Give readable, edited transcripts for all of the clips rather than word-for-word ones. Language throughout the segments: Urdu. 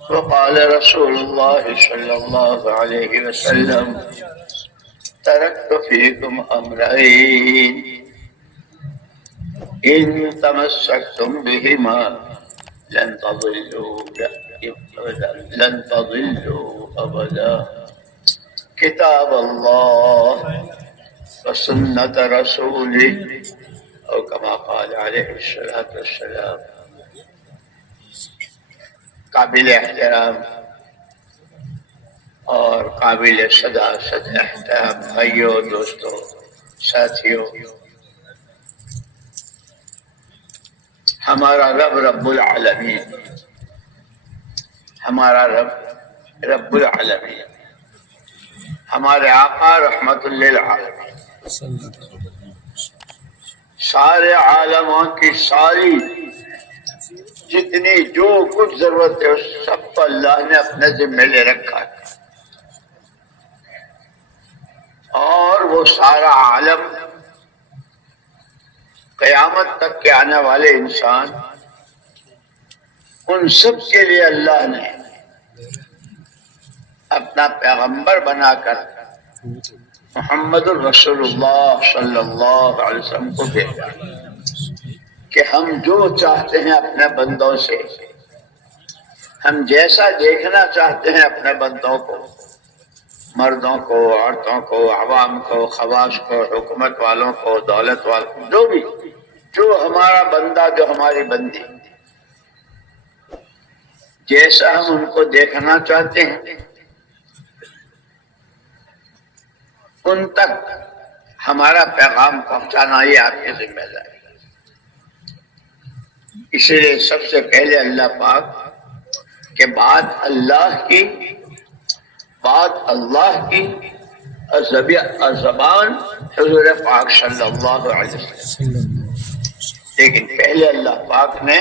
وقال رسول الله صلى الله عليه وسلم تركت فيكم أمرين إن تمسكتم بهما لن تضلوا أبدا كتاب الله وسنة رسوله أو كما قال عليه الصلاة والسلام. قابل احترام اور قابل صداقت احترام بھائیوں، دوستوں، ساتھیوں، ہمارا رب رب العالمین، ہمارا رب رب العالمین، ہمارے آقا رحمت للعالمین، سارے عالموں کی ساری جتنی جو کچھ ضرورت ہے اس سب کو اللہ نے اپنے ذمہ لے رکھا ہے، اور وہ سارا عالم قیامت تک کے آنے والے انسان، ان سب کے لیے اللہ نے اپنا پیغمبر بنا کر محمد الرسول اللہ صلی اللہ علیہ وسلم کو بھیجا کہ ہم جو چاہتے ہیں اپنے بندوں سے، ہم جیسا دیکھنا چاہتے ہیں اپنے بندوں کو، مردوں کو، عورتوں کو، عوام کو، خواص کو، حکومت والوں کو، دولت والوں کو، جو بھی، جو ہمارا بندہ، جو ہماری بندی، جیسا ہم ان کو دیکھنا چاہتے ہیں ان تک ہمارا پیغام پہنچانا یہ آپ کی ذمہ داری ہے۔ اسی لیے سب سے پہلے اللہ پاک کے بعد اللہ کی اور زبان حضور پاک صلی اللہ علیہ وسلم، لیکن پہلے اللہ پاک نے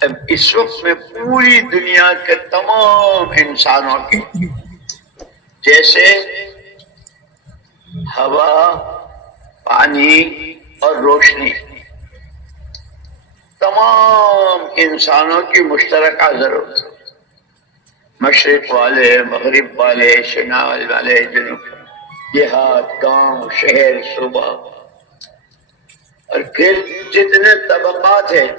اب اس وقت میں پوری دنیا کے تمام انسانوں کی، جیسے ہوا، پانی اور روشنی، تمام انسانوں کی مشترکہ ضرورت، مشرق والے، مغرب والے، شمال والے، جنوب، دیہات، گاؤں، شہر، صوبہ، اور پھر جتنے طبقات ہیں،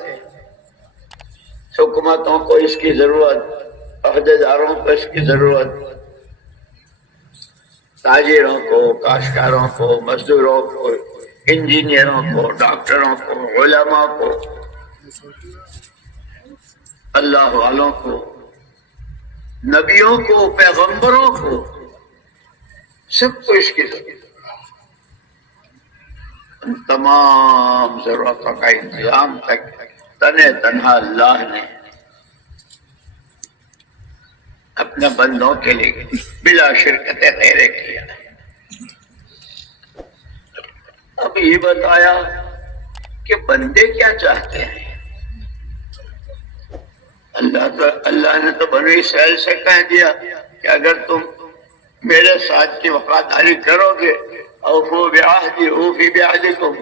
حکومتوں کو اس کی ضرورت، عہدیداروں کو اس کی ضرورت، تاجروں کو، کاشتکاروں کو، مزدوروں کو، انجینئروں کو، ڈاکٹروں کو، علماء کو، اللہ والوں کو، نبیوں کو، پیغمبروں کو، سب کو اس کی ضرورت۔ ان تمام ضرورتوں کا انتظام تک تنہا اللہ نے اپنے بندوں کے لیے بلا شرکت غیر کیا ہے۔ اب یہ بتایا کہ بندے کیا چاہتے ہیں۔ اللہ نے تو بنی اسرائیل سے کہہ دیا کہ اگر تم میرے ساتھ کی وفاداری کرو گے، اوفوا بعہدی اوفی بعہدکم،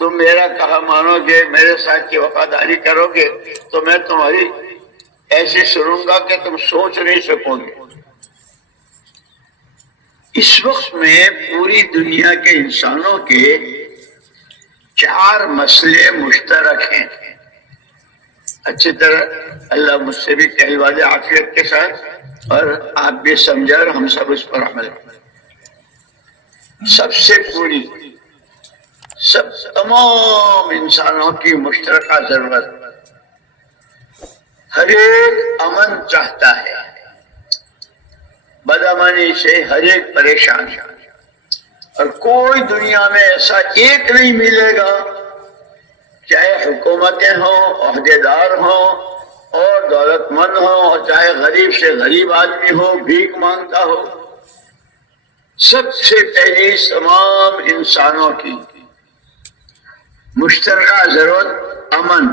تم میرا کہا مانو گے، میرے ساتھ کی وفاداری کرو گے تو میں تمہاری ایسے سنوں گا کہ تم سوچ نہیں سکو گے۔ اس وقت میں پوری دنیا کے انسانوں کے 4 مسئلے مشترک ہیں۔ اچھی طرح اللہ مجھ سے بھی کہلوا دے عافیت کے ساتھ، اور آپ بھی سمجھا اور ہم سب اس پر عمل کریں۔ سب سے پوری، تمام انسانوں کی مشترکہ ضرورت، ہر ایک امن چاہتا ہے، بدامنی سے ہر ایک پریشان ہے، اور کوئی دنیا میں ایسا ایک نہیں ملے گا، چاہے حکومتیں ہوں، عہدیدار ہوں اور دولت مند ہوں، اور چاہے غریب سے غریب آدمی ہو، بھیک مانگتا ہو، سب سے پہلی تمام انسانوں کی مشترکہ ضرورت امن،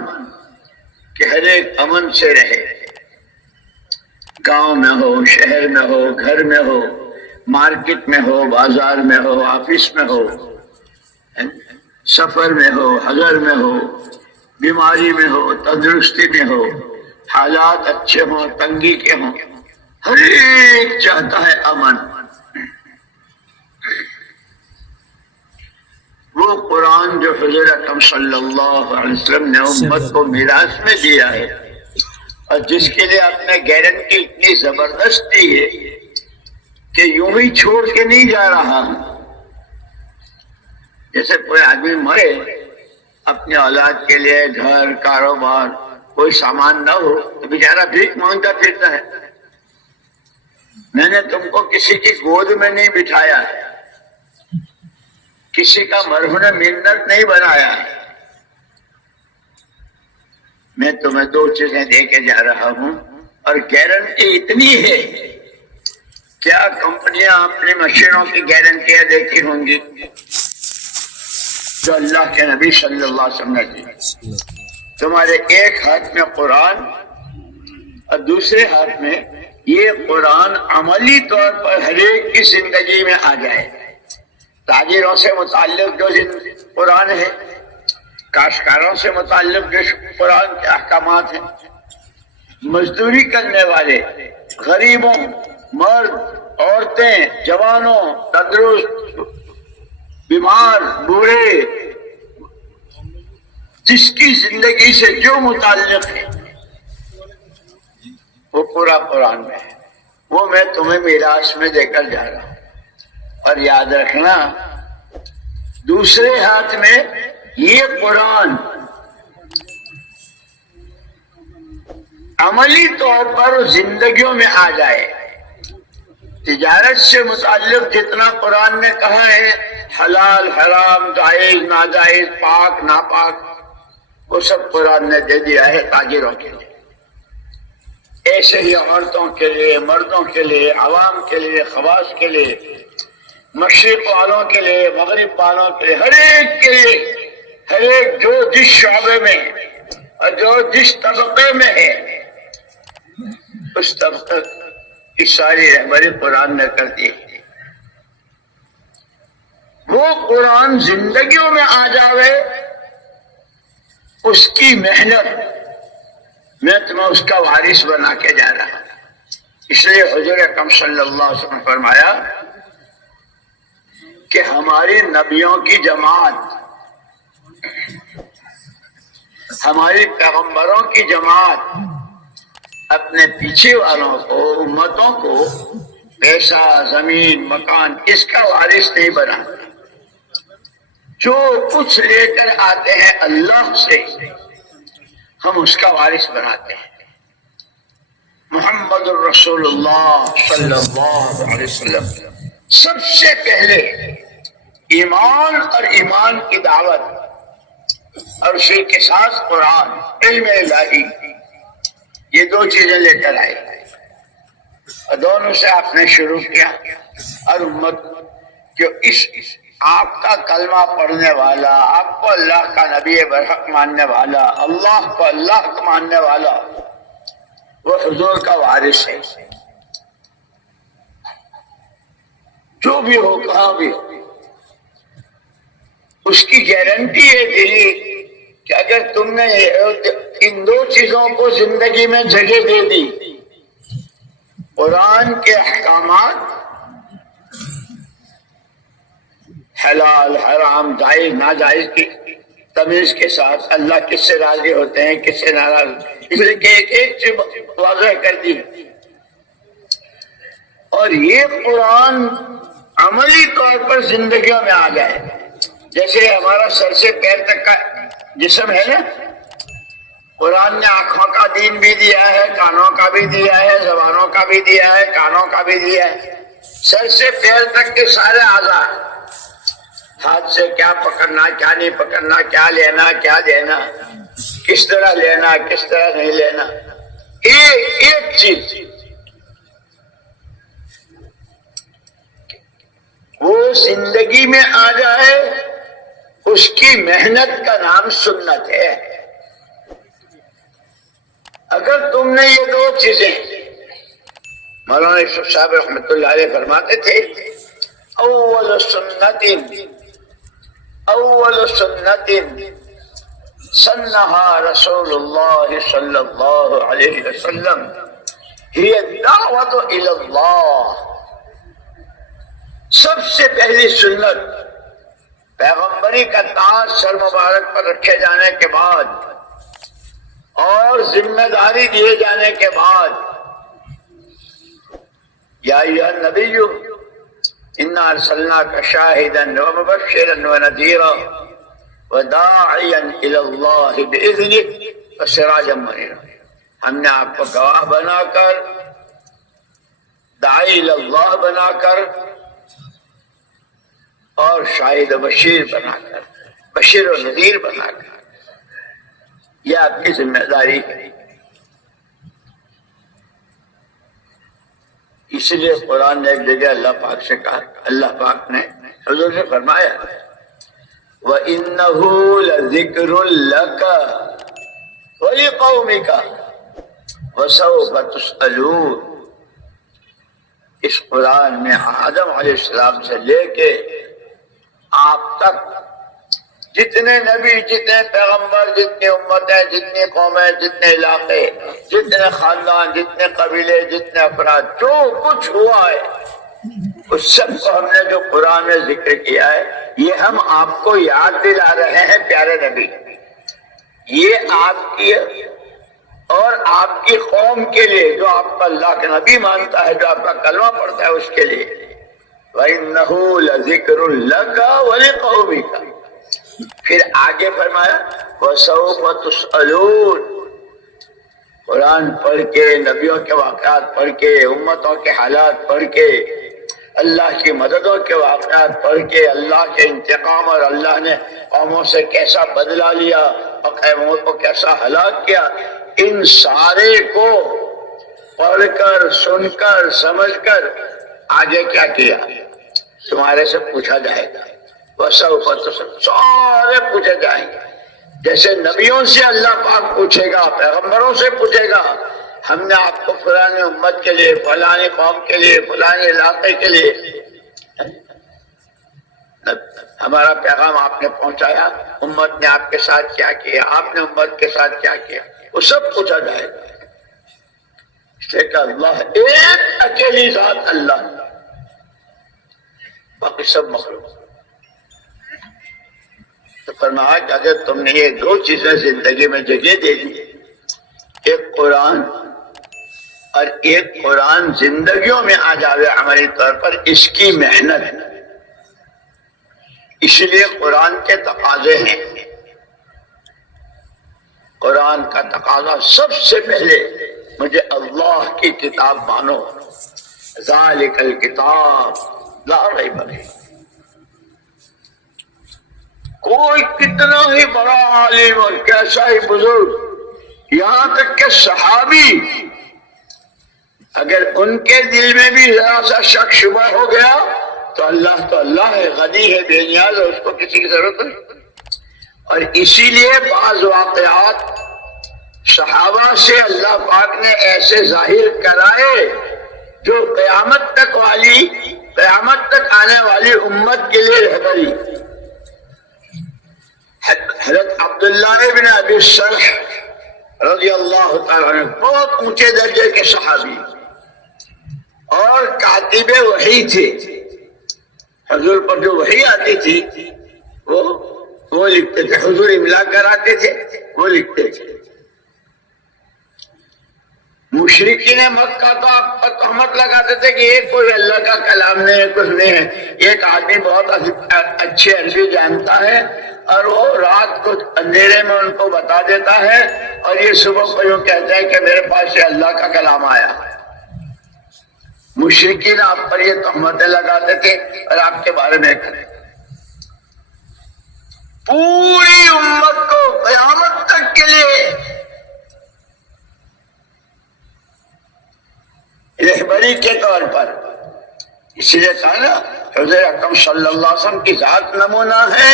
کہ ہر ایک امن سے رہے، گاؤں میں ہو، شہر میں ہو، گھر میں ہو، مارکیٹ میں ہو، بازار میں ہو، آفس میں ہو، سفر میں ہو، حضر میں ہو، بیماری میں ہو، تندرستی میں ہو، حالات اچھے ہوں تنگی کے ہوں، ہر ایک چاہتا ہے امن۔ وہ قرآن جو حضور اکرم صلی اللہ علیہ وسلم نے امت کو میراث میں دیا ہے، اور جس کے لیے آپ نے گارنٹی اتنی زبردست دی ہے کہ یوں ہی چھوڑ کے نہیں جا رہا ہوں۔ جیسے کوئی آدمی مرے، اپنے اولاد کے لیے گھر کاروبار کوئی سامان نہ ہو تو بیچارہ بھیک مانگتا پھرتا ہے۔ میں نے تم کو کسی کی گود میں نہیں بٹھایا، کسی کا مرہون منت نہیں بنایا، میں تمہیں دو چیزیں دے کے جا رہا ہوں، اور گارنٹی اتنی ہے۔ کیا کمپنیاں اپنی مشینوں کی گارنٹیاں دیتی ہوں گی جو اللہ کے نبی صلی اللہ علیہ وسلم نے دی؟ تمہارے ایک ہاتھ میں قرآن اور دوسرے ہاتھ میں یہ قرآن عملی طور پر ہر ایک کی زندگی میں آ جائے۔ تاجروں سے متعلق جو قرآن ہے، کاشتکاروں سے متعلق جو قرآن کے احکامات ہیں، مزدوری کرنے والے، غریبوں، مرد، عورتیں، جوانوں، تندرست، بیمار، بوڑھے، جس کی زندگی سے جو متعلق ہے وہ پورا قرآن میں ہے۔ وہ میں تمہیں میراث میں دے کر جا رہا ہوں۔ اور یاد رکھنا، دوسرے ہاتھ میں یہ قرآن عملی طور پر زندگیوں میں آ جائے۔ تجارت سے متعلق جتنا قرآن نے کہا ہے، حلال حرام، جائز ناجائز، پاک ناپاک، وہ سب قرآن نے دے دیا ہے تاجروں کے لیے۔ ایسے ہی عورتوں کے لیے، مردوں کے لیے، عوام کے لیے، خواص کے لیے، مشرق والوں کے لیے، مغرب والوں کے لیے، ہر ایک کے لیے، ہر ایک جو جس شعبے میں اور جو جس طبقے میں ہے، اس طبقے کی ساری رہبری قرآن نے کر دی۔ وہ قرآن زندگیوں میں آ جاوے، اس کی محنت میں تمہیں اس کا وارث بنا کے جا رہا ہوں۔ اس لیے حضور اکرم صلی اللہ علیہ وسلم نے فرمایا کہ ہماری نبیوں کی جماعت، ہماری پیغمبروں کی جماعت اپنے پیچھے والوں کو، امتوں کو پیسہ، زمین، مکان، اس کا وارث نہیں بنا۔ جو کچھ لے کر آتے ہیں اللہ سے، ہم اس کا وارث بناتے ہیں۔ محمد الرسول اللہ صلی اللہ علیہ وسلم سب سے پہلے ایمان اور ایمان کی دعوت، اور اسی کے ساتھ قرآن، علم الہی، یہ دو چیزیں لے کر آئے، اور دونوں سے آپ نے شروع کیا۔ اور امت جو اس آپ کا کلمہ پڑھنے والا، آپ کو اللہ کا نبی برحق ماننے والا، اللہ کو اللہ کو ماننے والا، وہ حضور کا وارث ہے۔ جو بھی ہو، کہاں بھی ہو، اس کی گارنٹی ہے کہ اگر تم نے ان دو چیزوں کو زندگی میں جگہ دے دی، قرآن کے احکامات، حلال حرام، جائز ناجائز کی تمیز کے ساتھ، اللہ کس سے راضی ہوتے ہیں کس سے ناراض، اس لیے کہ ایک ایک چیز واضح کر دی۔ اور یہ قرآن عملی طور پر زندگیوں میں آ جائے، جیسے ہمارا سر سے پیر تک کا جسم ہے نا، قرآن نے آنکھوں کا دین بھی دیا ہے، کانوں کا بھی دیا ہے، زبانوں کا بھی دیا ہے، کانوں کا بھی دیا ہے، سر سے پیر تک کے سارے اعضاء، ہاتھ سے کیا پکڑنا، کیا نہیں پکڑنا، کیا لینا، کیا دینا، کس طرح لینا، کس طرح نہیں لینا، ایک ایک چیز وہ زندگی میں آ جائے، اس کی محنت کا نام سنت ہے۔ اگر تم نے یہ دو چیزیں، مولانا یوسف صاحب رحمۃ اللہ علیہ فرماتے تھے، اول سنت سنها رسول اللہ صلی اللہ علیہ وسلم ہی الدعوت الی اللہ. سب سے پہلی سنت پیغمبری کا تاج سر مبارک پر رکھے جانے کے بعد اور ذمہ داری دیے جانے کے بعد، یا ایھا النبی انا ارسلناک شاہدا ومبشرا ونذیرا وداعیا الی اللہ باذنہ وسراجا منیرا. ہم نے آپ کو گواہ بنا کر، داعی الی اللہ بنا کر اور شاہد و بشیر بنا کر، بشیر و نذیر بنا کر، یہ آپ کی ذمہ داری ہے. اس لیے قرآن نے ایک جگہ اللہ پاک سے کہا، اللہ پاک نے حضور سے فرمایا وَإِنَّهُ لَذِكْرٌ لَكَ وَلِقَوْمِكَ وَسَوْفَ تُسْأَلُونَ. اس قرآن میں آدم علیہ السلام سے لے کے آپ تک جتنے نبی، جتنے پیغمبر، جتنی امتیں، جتنی قومیں، جتنے علاقے، جتنے خاندان، جتنے قبیلے، جتنے افراد، جو کچھ ہوا ہے اس سب کو ہم نے جو قرآن میں ذکر کیا ہے، یہ ہم آپ کو یاد دلا رہے ہیں پیارے نبی. یہ آپ کی اور آپ کی قوم کے لیے جو آپ کا اللہ کے نبی مانتا ہے، جو آپ کا کلمہ پڑھتا ہے، اس کے لیے. وَإِنَّهُ لَذِكْرٌ لَكَ وَلِقَوْمِكَ. پھر آگے فرمایا وَسَوْفَ تُسْأَلُونَ. قرآن پڑھ کے، نبیوں کے واقعات پڑھ کے، امتوں کے حالات پڑھ کے، اللہ کی مددوں کے واقعات پڑھ کے، اللہ کے انتقام اور اللہ نے قوموں سے کیسا بدلہ لیا اور قوموں کو کیسا ہلاک کیا، ان سارے کو پڑھ کر، سن کر، سمجھ کر آگے کیا کیا تمہارے سے پوچھا جائے گا. وَسَوْفَ تُسْأَلُونَ. سارے پوچھے جائیں گے. جیسے نبیوں سے اللہ پاک پوچھے گا، پیغمبروں سے پوچھے گا، ہم نے آپ کو فلاں امت کے لیے، فلاں قوم کے لیے، فلاں علاقے کے لیے ہمارا پیغام آپ نے پہنچایا، امت نے آپ کے ساتھ کیا کیا، آپ نے امت کے ساتھ کیا کیا، وہ سب پوچھا جائے گا. اس لیے کہ اللہ ایک اکیلی ذات اللہ، باقی سب مخلوق. تو فرمایا کہ اگر تم نے یہ دو چیزیں زندگی میں جگہ دے دی، ایک قرآن اور ایک قرآن زندگیوں میں آ جاوے عملی طور پر، اس کی محنت ہے. اس لیے قرآن کے تقاضے ہیں. قرآن کا تقاضا سب سے پہلے مجھے اللہ کی کتاب مانو. ذالک الکتاب لا ریب فیہ. کوئی کتنا ہی بڑا عالم اور کیسا ہی بزرگ، یہاں تک کہ صحابی، اگر ان کے دل میں بھی ذرا سا شک شبہ ہو گیا تو اللہ ہے، غنی ہے، بے نیاز ہے، اس کو کسی کی ضرورت نہیں. اور اسی لیے بعض واقعات صحابہ سے اللہ پاک نے ایسے ظاہر کرائے جو قیامت تک آنے والی امت کے لیے رہبری. حضرت عبداللہ ابن ابی سرح رضی اللہ تعالیٰ عنہ بہت اونچے درجے کے صحابی اور کاتب وحی تھے. حضور پر جو وحی آتی تھی وہ لکھتے تھے، حضور املا کراتے تھے، وہ لکھتے تھے. مشرکین مکہ تو آپ پر تہمت لگاتے تھے کہ یہ کوئی اللہ کا کلام نہیں ہے، کچھ نہیں ہے، ایک آدمی بہت اچھے عربی جانتا ہے اور وہ رات کو اندھیرے میں ان کو بتا دیتا ہے اور یہ صبح کو یوں کہتا ہے کہ میرے پاس یہ اللہ کا کلام آیا. مشرکین آپ پر یہ تہمتیں لگاتے تھے اور آپ کے بارے میں پوری امت کو قیامت تک کے لیے رہبری کے طور پر، اس لیے کہا نا حضور اکرم صلی اللہ علیہ وسلم کی ذات نمونہ ہے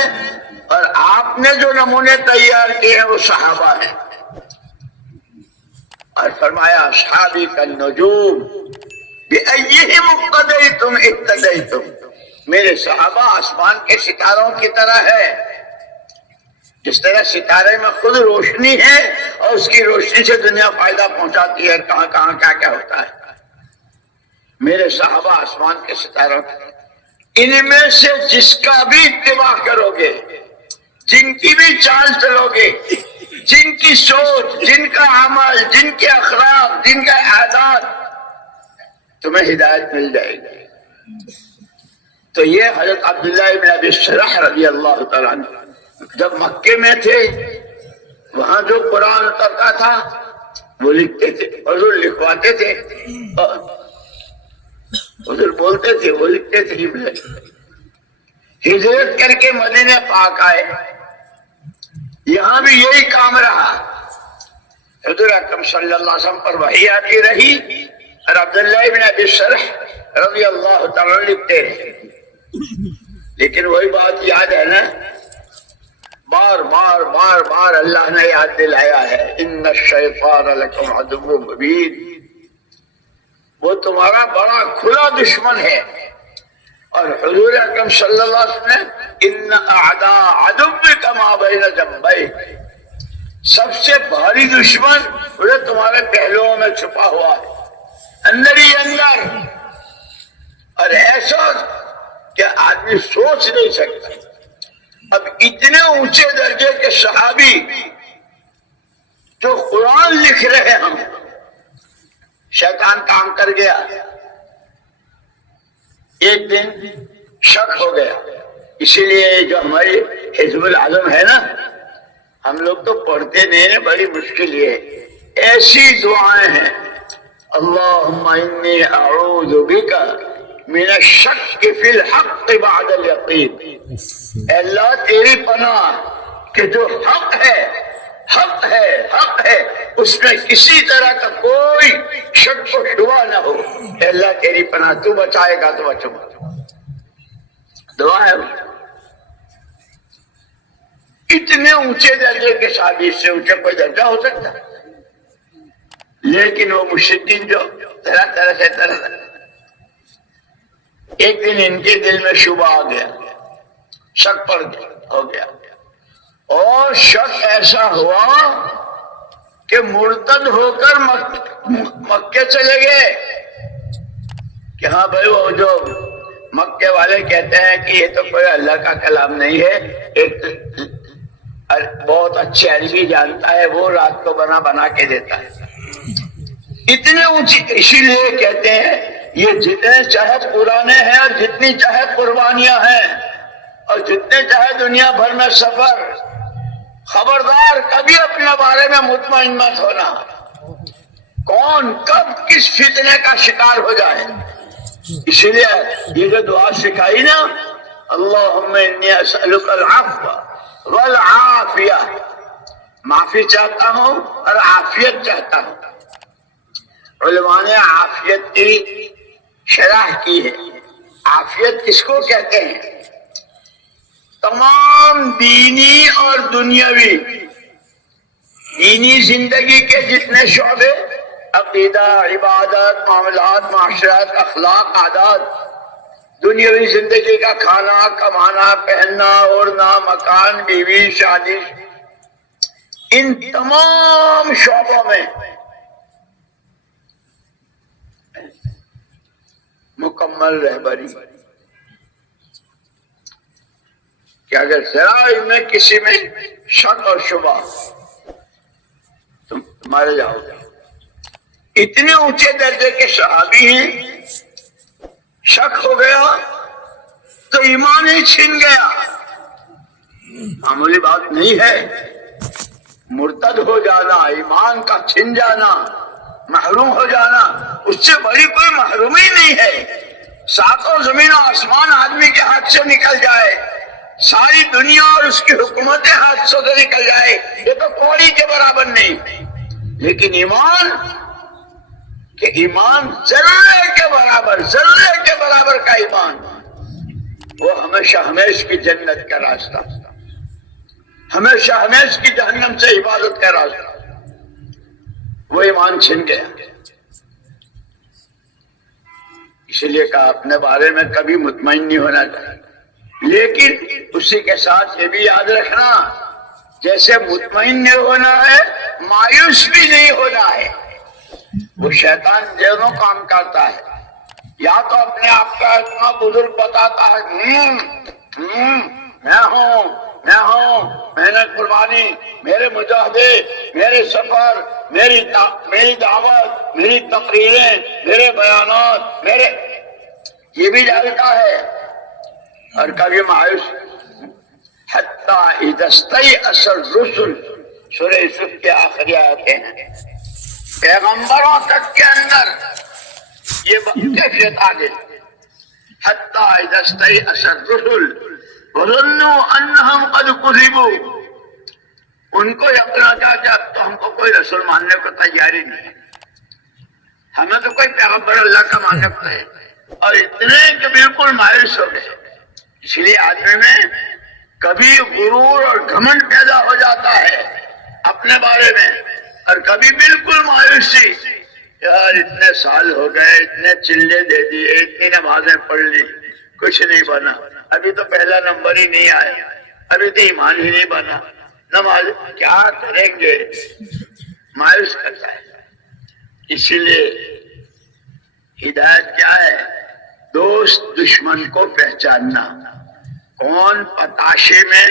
اور آپ نے جو نمونے تیار کیے ہیں وہ صحابہ ہیں. اور فرمایا اصحابی کالنجوم بأیہم اقتدیتم اقتدیتم. میرے صحابہ آسمان کے ستاروں کی طرح ہے، جس طرح ستارے میں خود روشنی ہے اور اس کی روشنی سے دنیا فائدہ پہنچاتی ہے، کہاں کہاں کیا کیا ہوتا ہے۔ میرے صحابہ آسمان کے ستاروں، ان میں سے جس کا بھی اتباع کرو گے، جن کی بھی چال چلو گے، جن کی سوچ، جن کا عمل، جن کے اخلاق، جن کا عادات، تمہیں ہدایت مل جائے گی۔ تو یہ حضرت عبداللہ ابن ابی سرح رضی اللہ تعالیٰ عنہ جب مکے میں تھے، وہاں جو قرآن اترتا تھا وہ لکھتے تھے، حضور لکھواتے تھے، حضور بولتے تھے، وہ لکھتے تھے۔ ہجرت کر کے مدینہ پاک آئے، یہاں بھی یہی کام رہا، حضور اکرم صلی اللہ علیہ وسلم پر وحی آتی رہی اور عبداللہ ابن ابی سرح رضی اللہ تعالیٰ عنہ لکھتے رہے۔ لیکن وہی بات یاد ہے نا، بار بار بار بار اللہ نے یاد دلایا ہے، ان الشیطان لکم عدو مبین، وہ تمہارا بڑا کھلا دشمن ہے۔ اور حضور اکرم صلی اللہ علیہ وسلم نے ان اعداء عدوک ما بین جنبیک، سب سے بھاری دشمن وہ تمہارے پہلوؤں میں چھپا ہوا ہے، اندر ہی اندر، اور ایسا کہ آدمی سوچ نہیں سکتا۔ اب اتنے اونچے درجے کے صحابی جو قرآن لکھ رہے ہم، شیطان کام کر گیا، ایک دن شک ہو گیا۔ اسی لیے جو ہماری حزب العظم ہے نا، ہم لوگ تو پڑھتے نہیں ہیں، بڑی مشکل یہ ایسی دعائیں ہیں، اللہم انی اعوذ بک من الشک فی الحق بعد الیقین، اے اللہ تیری پناہ کہ جو حق ہے، حق ہے، حق ہے، اس میں کسی طرح کا کوئی شک و شبہ نہ ہو، اے اللہ تیری پناہ، تو بچائے گا تو بچوں گا۔ دعا ہے اتنے اونچے درجے کے صحابی سے اونچا کوئی درجہ ہو سکتا، لیکن وہ مشرکین جو طرح طرح سے ایک دن ان کے دل میں شبہ آ گیا، شک پڑ ہو گیا، اور شک ایسا ہوا کہ مرتد ہو کر مکے چلے گئے کہ ہاں بھائی وہ جو مکے والے کہتے ہیں کہ یہ تو کوئی اللہ کا کلام نہیں ہے، ایک بہت اچھے عربی جانتا ہے، وہ رات کو بنا بنا کے دیتا ہے۔ اتنے اونچی، اسی لیے کہتے ہیں یہ جتنے چاہے پرانے ہیں اور جتنی چاہے قربانیاں ہیں اور جتنے چاہے دنیا بھر میں سفر، خبردار کبھی اپنے بارے میں مطمئن مت ہونا، کون کب کس فتنے کا شکار ہو جائے۔ اسی لیے یہ جو دعا سکھائی نا، اللہم انی اسألک العفو والعافیہ، معافی چاہتا ہوں اور عافیت چاہتا ہوں۔ علماء نے عافیت کی شرح کی ہے۔ عافیت کس کو کہتے ہیں؟ تمام دینی اور دنیاوی، دینی زندگی کے جتنے شعبے، عقیدہ، عبادت، معاملات، معاشرت، اخلاق، عادات، دنیاوی زندگی کا کھانا، کمانا، پہننا، اوڑھنا، مکان، بیوی، شادی، ان تمام شعبوں میں مکمل رہبری کہ اگر ذرا ان میں کسی میں شک اور شبہ تم مارے جاؤ گے۔ اتنے اونچے درجے کے صحابی ہیں، شک ہو گیا تو ایمان ہی چھن گیا، معمولی بات نہیں ہے۔ مرتد ہو جانا، ایمان کا چھن جانا، محروم ہو جانا، اس سے بڑی کوئی محرومی نہیں ہے۔ ساتوں زمین و آسمان آدمی کے ہاتھ سے نکل جائے، ساری دنیا اور اس کی حکومتیں ہاتھ سے نکل جائے، یہ تو کوڑی کے برابر نہیں۔ لیکن ایمان کہ ایمان ذرے کے برابر، ذرے کے برابر کا ایمان، وہ ہمیشہ ہمیش کی جنت کا راستہ، ہمیشہ ہمیش کی جہنم سے عبادت کا راستہ، وہ ایمان چھن گیا۔ اسی لیے کہا اپنے بارے میں کبھی مطمئن نہیں ہونا چاہیے، لیکن اسی کے ساتھ یہ بھی یاد رکھنا جیسے مطمئن نہیں ہونا ہے مایوس بھی نہیں ہونا ہے. وہ شیطان دونوں کام کرتا ہے. یا تو اپنے آپ کا اتنا بزرگ بتاتا ہے میں ہوں محنت قربانی میرے مجاہدے میرے سفر میری دعوت میری تقریریں میرے بیانات میرے یہ بھی ڈالتا ہے. اور کبھی مایوس حتیٰ اذا استیأس الرسل سورہ یوسف کے آخری آیتیں ہیں. پیغمبروں تک کے اندر یہ کیفیت آ گئی. حتیٰ اذا استیأس الرسل وظنوا انہم قد کذبوا. ان کو یقین آتا کہ اب تو ہم کو کوئی رسول ماننے کو تیاری نہیں ہے, ہمیں تو کوئی پیغمبر اللہ کا ماننے کو ہے, اور اتنے کہ بالکل مایوس ہو گئے. اس لیے آدمی میں کبھی غرور اور گھمنڈ پیدا ہو جاتا ہے اپنے بارے میں, اور کبھی بالکل مایوسی. یار اتنے سال ہو گئے, اتنے چلے دے دیے, اتنی نمازیں پڑھ لی, کچھ نہیں بنا. ابھی تو پہلا نمبر ہی نہیں آیا, ابھی تو ایمان ہی نہیں بنا. نماز کیا کریں گے, مایوس کرتا ہے. اسی لیے ہدایت کیا ہے؟ دوست دشمن کو پہچاننا. کون پتاشے میں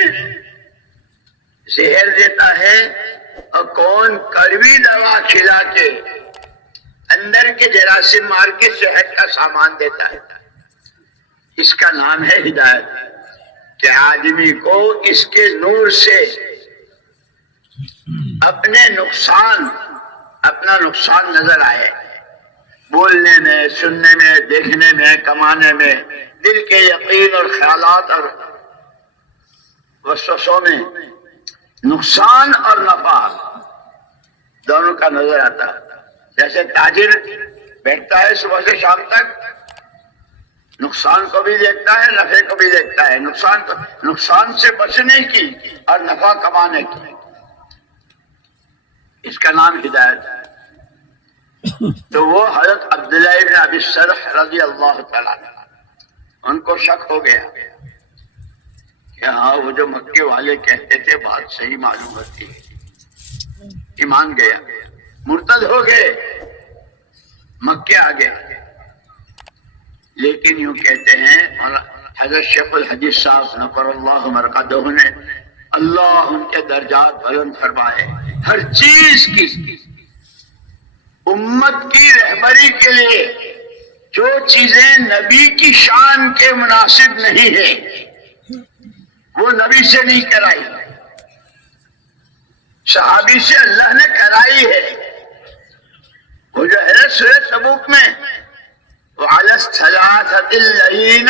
زہر دیتا ہے اور کون کڑوی دوا کھلا کے اندر کے جراثیم مار کے صحت کا سامان دیتا ہے. اس کا نام ہے ہدایت. کہ آدمی کو اس کے نور سے اپنا نقصان نظر آئے, بولنے میں, سننے میں, دیکھنے میں, کمانے میں, دل کے یقین اور خیالات اور وسوسوں میں نقصان اور نفع دونوں کا نظر آتا. جیسے تاجر بیٹھتا ہے صبح سے شام تک, نقصان کو بھی دیکھتا ہے نفع کو بھی دیکھتا ہے. نقصان سے بچنے کی اور نفع کمانے کی. اس کا نام ہدایت ہے. تو وہ حضرت عبداللہ ابن ابی سرح رضی اللہ تعالیٰ ان کو شک ہو گیا کہ ہاں وہ جو مکے والے کہتے تھے بات صحیح معلوم ہوتی ہے. ایمان گیا, مرتد ہو گئے, مکے آ گئے. لیکن یوں کہتے ہیں حضرت شیخ الحدیث صاحب نفر اللہ مرقدہ نے اللہ ان کے درجات بلند فرمائے. ہر چیز کی امت کی رہبری کے لیے جو چیزیں نبی کی شان کے مناسب نہیں ہے وہ نبی سے نہیں کرائی, صحابی سے اللہ نے کرائی ہے. وہ جو ہے سورہ تبوک میں وعلى الثلاثة الذين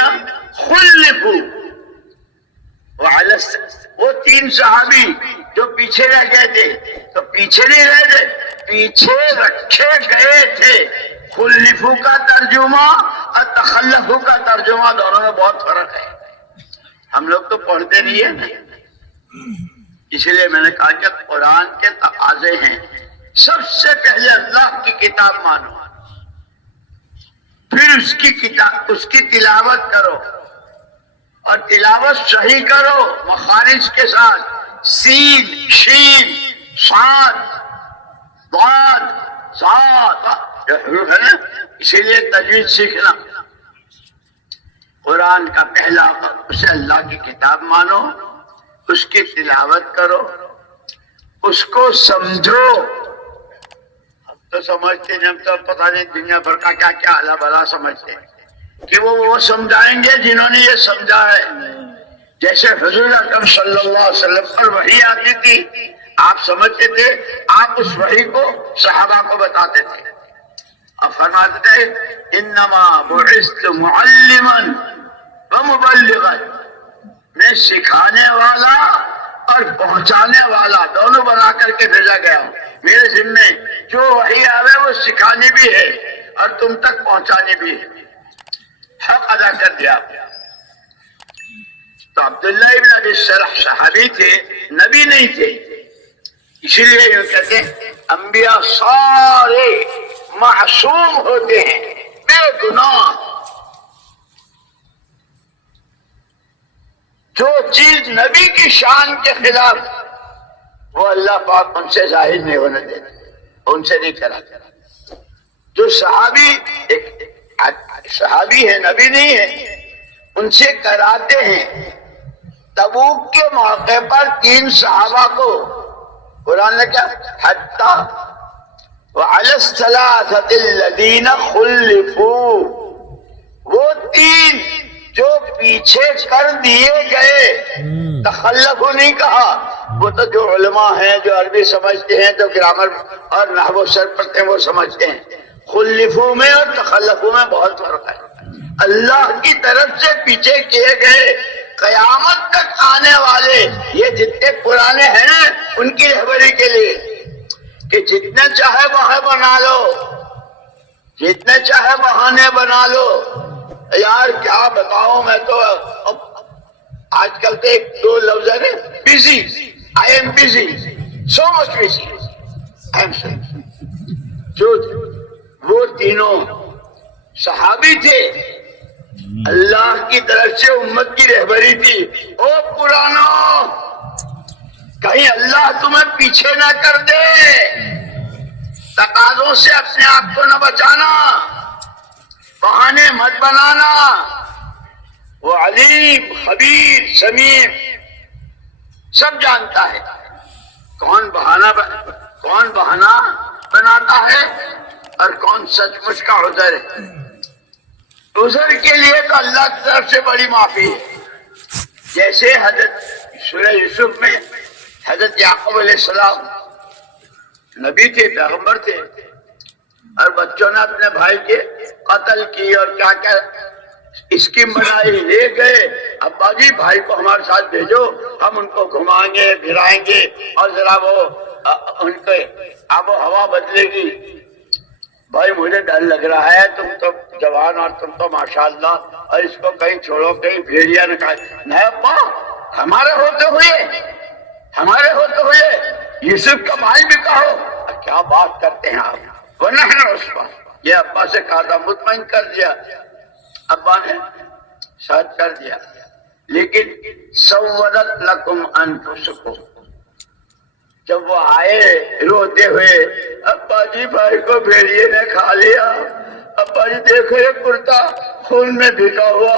خلفوا, وہ 3 صحابی جو پیچھے رہ گئے تھے, تو پیچھے نہیں رہ گئے, پیچھے رکھے گئے تھے. خلفو کا ترجمہ اور تخلفو کا ترجمہ دونوں میں بہت فرق ہے. ہم لوگ تو پڑھتے نہیں ہیں, اس لیے میں نے کہا کہ قرآن کے تقاضے ہیں. سب سے پہلے اللہ کی کتاب مانو, پھر اس کی تلاوت کرو, اور تلاوت صحیح کرو مخارج کے ساتھ. سین, شین, صاد, ضاد, ظا جو حروف ہے نا, اسی لیے تجوید سیکھنا. قرآن کا پہلا اسے اللہ کی کتاب مانو, اس کی تلاوت کرو, اس کو سمجھو. اب تو سمجھتے ہیں, ہم تو پتہ نہیں دنیا بھر کا کیا کیا اعلیٰ بلا سمجھتے ہیں کہ وہ سمجھائیں گے جنہوں نے یہ سمجھا ہے. جیسے حضور اکرم صلی اللہ علیہ وسلم پر وحی آتی تھی, آپ سمجھتے تھے, آپ اس وحی کو صحابہ کو بتاتے تھے. اب فرماتے تھے انما بعثت معلما ومبلغا, میں سکھانے والا اور پہنچانے والا دونوں بنا کر کے بھیجا گیا ہوں. میرے ذمے جو وحی آوے وہ سکھانی بھی ہے اور تم تک پہنچانی بھی ہے. حق ادا کر دیا. تو عبداللہ ابن ابی سرح صحابی تھے, نبی نہیں تھے. اسی لیے یہ کہتے ہیں انبیاء سارے معصوم ہوتے ہیں, بے گناہ. جو چیز نبی کی شان کے خلاف وہ اللہ پاک ان سے ظاہر نہیں ہونے دیتے، ان سے نہیں کراتے۔ جو صحابی ہے، نبی نہیں ہے، ان سے کراتے ہیں۔ تبوک کے موقع پر 3 صحابہ کو قرآن نے کیا حتی وعلی الثلاثة الذین خلفوا، وہ 3 جو پیچھے کر دیے گئے، تخلف نہیں کہا، وہ تو جو علماء ہیں، جو عربی سمجھتے ہیں، جو گرامر اور نحو صرف پڑھتے ہیں وہ سمجھتے ہیں، خلفو میں اور تخلفو میں بہت فرق ہے۔ اللہ کی طرف سے پیچھے کیے گئے، قیامت تک آنے والے یہ جتنے پرانے ہیں ان کی رہبری کے لیے کہ جتنے چاہے وہاں بنا لو، جتنے چاہے بہانے بنا لو۔ یار کیا بتاؤں، میں تو آج کل تو 2 لفظ ہے busy, I am busy, so much busy, I am so. جو وہ تینوں صحابی تھے، اللہ کی طرف سے امت کی رہبری تھی۔ او پرانو، کہیں اللہ تمہیں پیچھے نہ کر دے، تقاضوں سے اپنے آپ کو نہ بچانا، بہانے مت بنانا۔ وہ علیم، خبیر، سمیع سب جانتا ہے کون بہانہ بناتا ہے اور کون سچ مچ کا عذر ہے۔ عذر کے لیے تو اللہ کی طرف سے بڑی معافی ہے۔ جیسے حضرت سورہ یوسف میں حضرت یعقوب علیہ السلام نبی تھے، پیغمبر تھے، اور بچوں نے اپنے بھائی کے قتل کی اور کیا کیا اسکیم بنائی، لے گئے، ابا جی بھائی کو ہمارے ساتھ بھیجو، ہم ان کو گھمائیں گے پھرائیں گے اور ذرا وہ ان کے آب و ہوا بدلے گی۔ بھائی مجھے ڈر لگ رہا ہے، تم تو جوان اور تم تو ماشاءاللہ، اور اس کو کہیں چھوڑو، کہیں بھیڑیا نہ کھائے۔ نہیں ابا، ہمارے ہوتے ہوئے یوسف کا بھائی بھی کہو۔ کیا بات کرتے ہیں آپ، ورنہ ہے اس کو یہ ابا سے کہا تھا، مطمئن کر دیا، ابا نے شاید کر دیا، لیکن سولت لکم انفسکم، جب وہ آئے روتے ہوئے، ابا جی بھائی کو بھیڑیے نے کھا لیا، ابا جی دیکھو یہ کرتا خون میں بھیگا ہوا،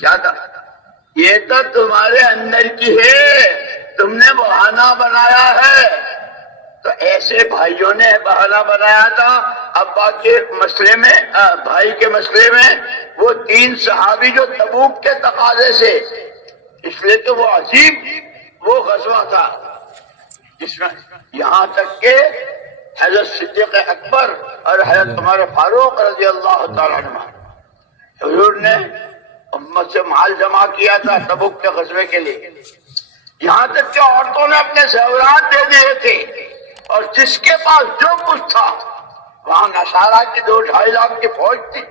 کیا تھا؟ یہ تو تمہارے اندر کی ہے، تم نے بہانہ بنایا ہے۔ تو ایسے بھائیوں نے بہانہ بنایا تھا ابا کے مسئلے میں، بھائی کے مسئلے میں، وہ 3 صحابی جو تبوک کے تقاضے سے، اس لیے تو وہ عجیب وہ غزوہ تھا جس میں یہاں تک کہ حضرت صدیق اکبر اور حضرت عمر فاروق رضی اللہ تعالیٰ عنہ، حضور نے امت سے مال جمع کیا تھا تبوک کے غزوے کے لیے، یہاں تک کہ عورتوں نے اپنے زیورات دے دیے تھے، اور جس کے پاس جو کچھ تھا، وہاں نصارہ کی 2-2.5 لاکھ کی فوج تھی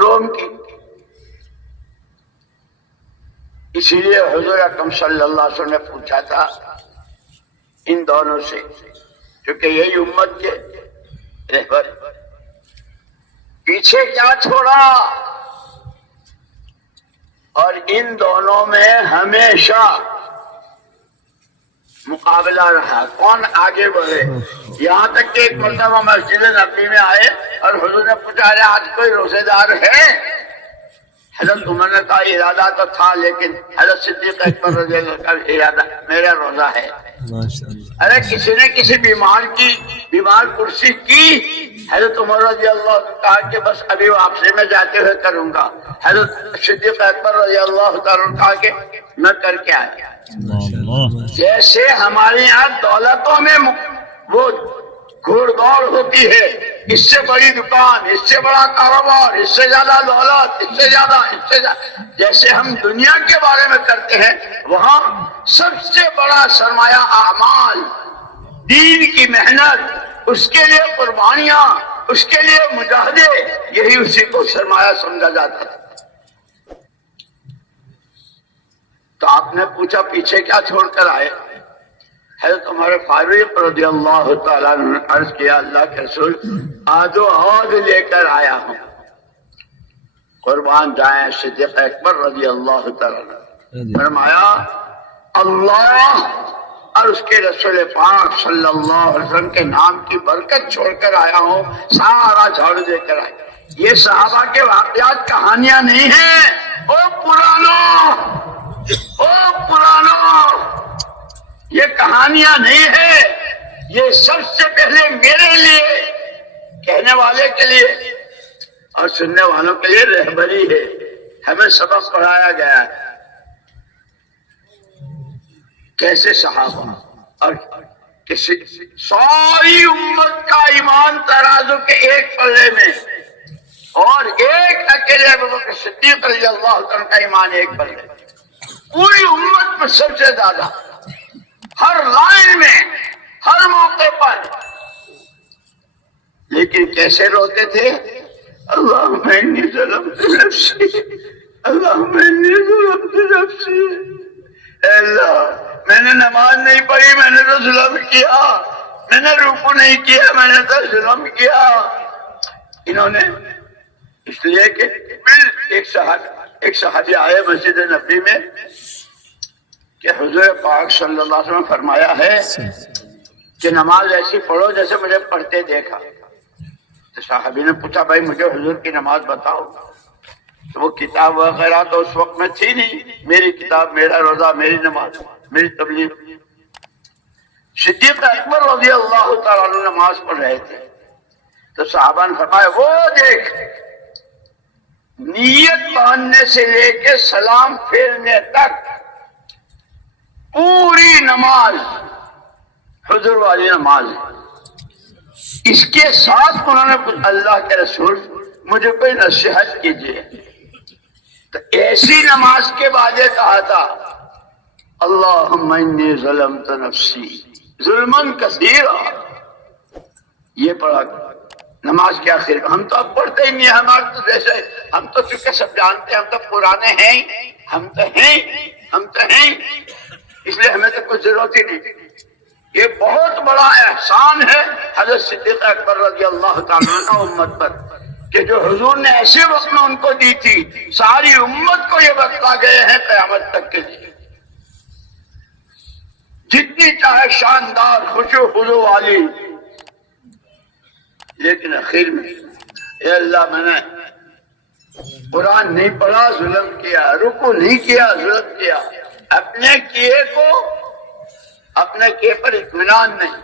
روم کی۔ اسی لیے حضور اکرم صلی اللہ علیہ وسلم نے پوچھا تھا ان دونوں سے، کیونکہ یہی امت کے رہبر، پیچھے کیا چھوڑا؟ اور ان دونوں میں ہمیشہ مقابلہ رہا، کون آگے بڑھے۔ یہاں تک کہ ایک مرتبہ مسجد نبوی میں آئے اور حضور نے پوچھا آج کوئی روزے دار ہے؟ حضرت عمر نے کہا ارادہ تو تھا، لیکن حضرت صدیق اکبر رضی اللہ عنہ کا ارادہ میرا روزہ ہے۔ ارے کسی نے کسی بیمار کرسی کی، حضرت عمر رضی اللہ عنہ نے کہا کہ بس ابھی واپسی میں جاتے ہوئے کروں گا۔ حضرت صدیق اکبر رضی اللہ تعالیٰ نے کہا کہ میں کر کے آیا۔ جیسے ہمارے یہاں دولتوں میں وہ گھوڑ دوڑ ہوتی ہے، اس سے بڑی دکان، اس سے بڑا کاروبار، اس سے زیادہ دولت، اس سے زیادہ، جیسے ہم دنیا کے بارے میں کرتے ہیں، وہاں سب سے بڑا سرمایہ اعمال، دین کی محنت، اس کے لیے قربانیاں، اس کے لیے مجاہدے، یہی اسی کو سرمایہ سمجھا جاتا ہے۔ تو آپ نے پوچھا پیچھے کیا چھوڑ کر آئے؟ حضرت عمر فاروق رضی اللہ تعالیٰ عنہ نے عرض کیا اللہ کے رسول آج و آج لے کر آیا ہوں، قربان جائیں صدیق اکبر رضی اللہ تعالیٰ عنہ۔ فرمایا اللہ اور اس کے رسول پاک صلی اللہ علیہ وسلم کے نام کی برکت چھوڑ کر آیا ہوں، سارا جھاڑو دے کر آیا۔ یہ صحابہ کے واقعات کہانیاں نہیں ہیں، او پرانو، یہ کہانیاں نہیں ہے، یہ سب سے پہلے میرے لیے، کہنے والے کے لیے اور سننے والوں کے لیے رہبری ہے، ہمیں سبق پڑھایا گیا ہے کیسے صحابہ اور کسی ساری امت کا ایمان ترازو کے ایک پلے میں، اور ایک اکیلے ابوبکر صدیق رضی اللہ عنہ کا ایمان ایک پلے، پوری امت میں سب سے زیادہ، ہر لائن میں، ہر موقع پر۔ لیکن کیسے روتے تھے؟ اللہم انی ظلمت نفسی، اللہم انی ظلمت نفسی، اے اللہ میں نے نماز نہیں پڑھی، میں نے تو ظلم کیا، میں نے رکوع نہیں کیا، میں نے تو ظلم کیا۔ انہوں نے اس لیے کہ ایک صحابی آئے مسجد نبی میں کہ حضور پاک صلی اللہ علیہ وسلم فرمایا ہے کہ نماز ایسی پڑھو جیسے مجھے پڑھتے دیکھا۔ تو صحابی نے پوچھا بھائی مجھے حضور کی نماز بتاؤ، تو وہ کتاب وغیرہ تو اس وقت میں تھی نہیں، میری کتاب، میرا روزہ، میری نماز، میری تبلیغ۔ صدیق اکبر رضی اللہ تعالیٰ عنہ نماز پڑھ رہے تھے تو صحابہ نے فرمایا وہ دیکھ، نیت باندھنے سے لے کے سلام پھیرنے تک پوری نماز حضور والی نماز ہے۔ اس کے ساتھ انہوں نے اللہ کے رسول مجھے کوئی نصیحت کیجیے، تو ایسی نماز کے بعد یہ کہا تھا اللہم انی ظلمت نفسی ظلمن کثیرا، یہ پڑھا نماز کے آخر میں۔ ہم تو اب پڑھتے ہی نہیں، ہمارے تو جیسے ہم تو چونکہ سب جانتے ہیں ہم تو پرانے ہیں، ہم تو ہیں، اس لیے ہمیں تو کچھ ضرورت ہی نہیں۔ یہ بہت بڑا احسان ہے حضرت صدیق اکبر رضی اللہ تعالیٰ عنہ امت پر کہ جو حضور نے ایسے وقت میں ان کو دی تھی، ساری امت کو یہ بتلا گئے ہیں قیامت تک کے لیے۔ جتنی چاہے شاندار خشوع خضوع والی، لیکن اخیر میں اے اللہ میں نے قرآن نہیں پڑھا، ظلم کیا، رکوع نہیں کیا، ظلم کیا، اپنے کیے پر اطمینان نہیں۔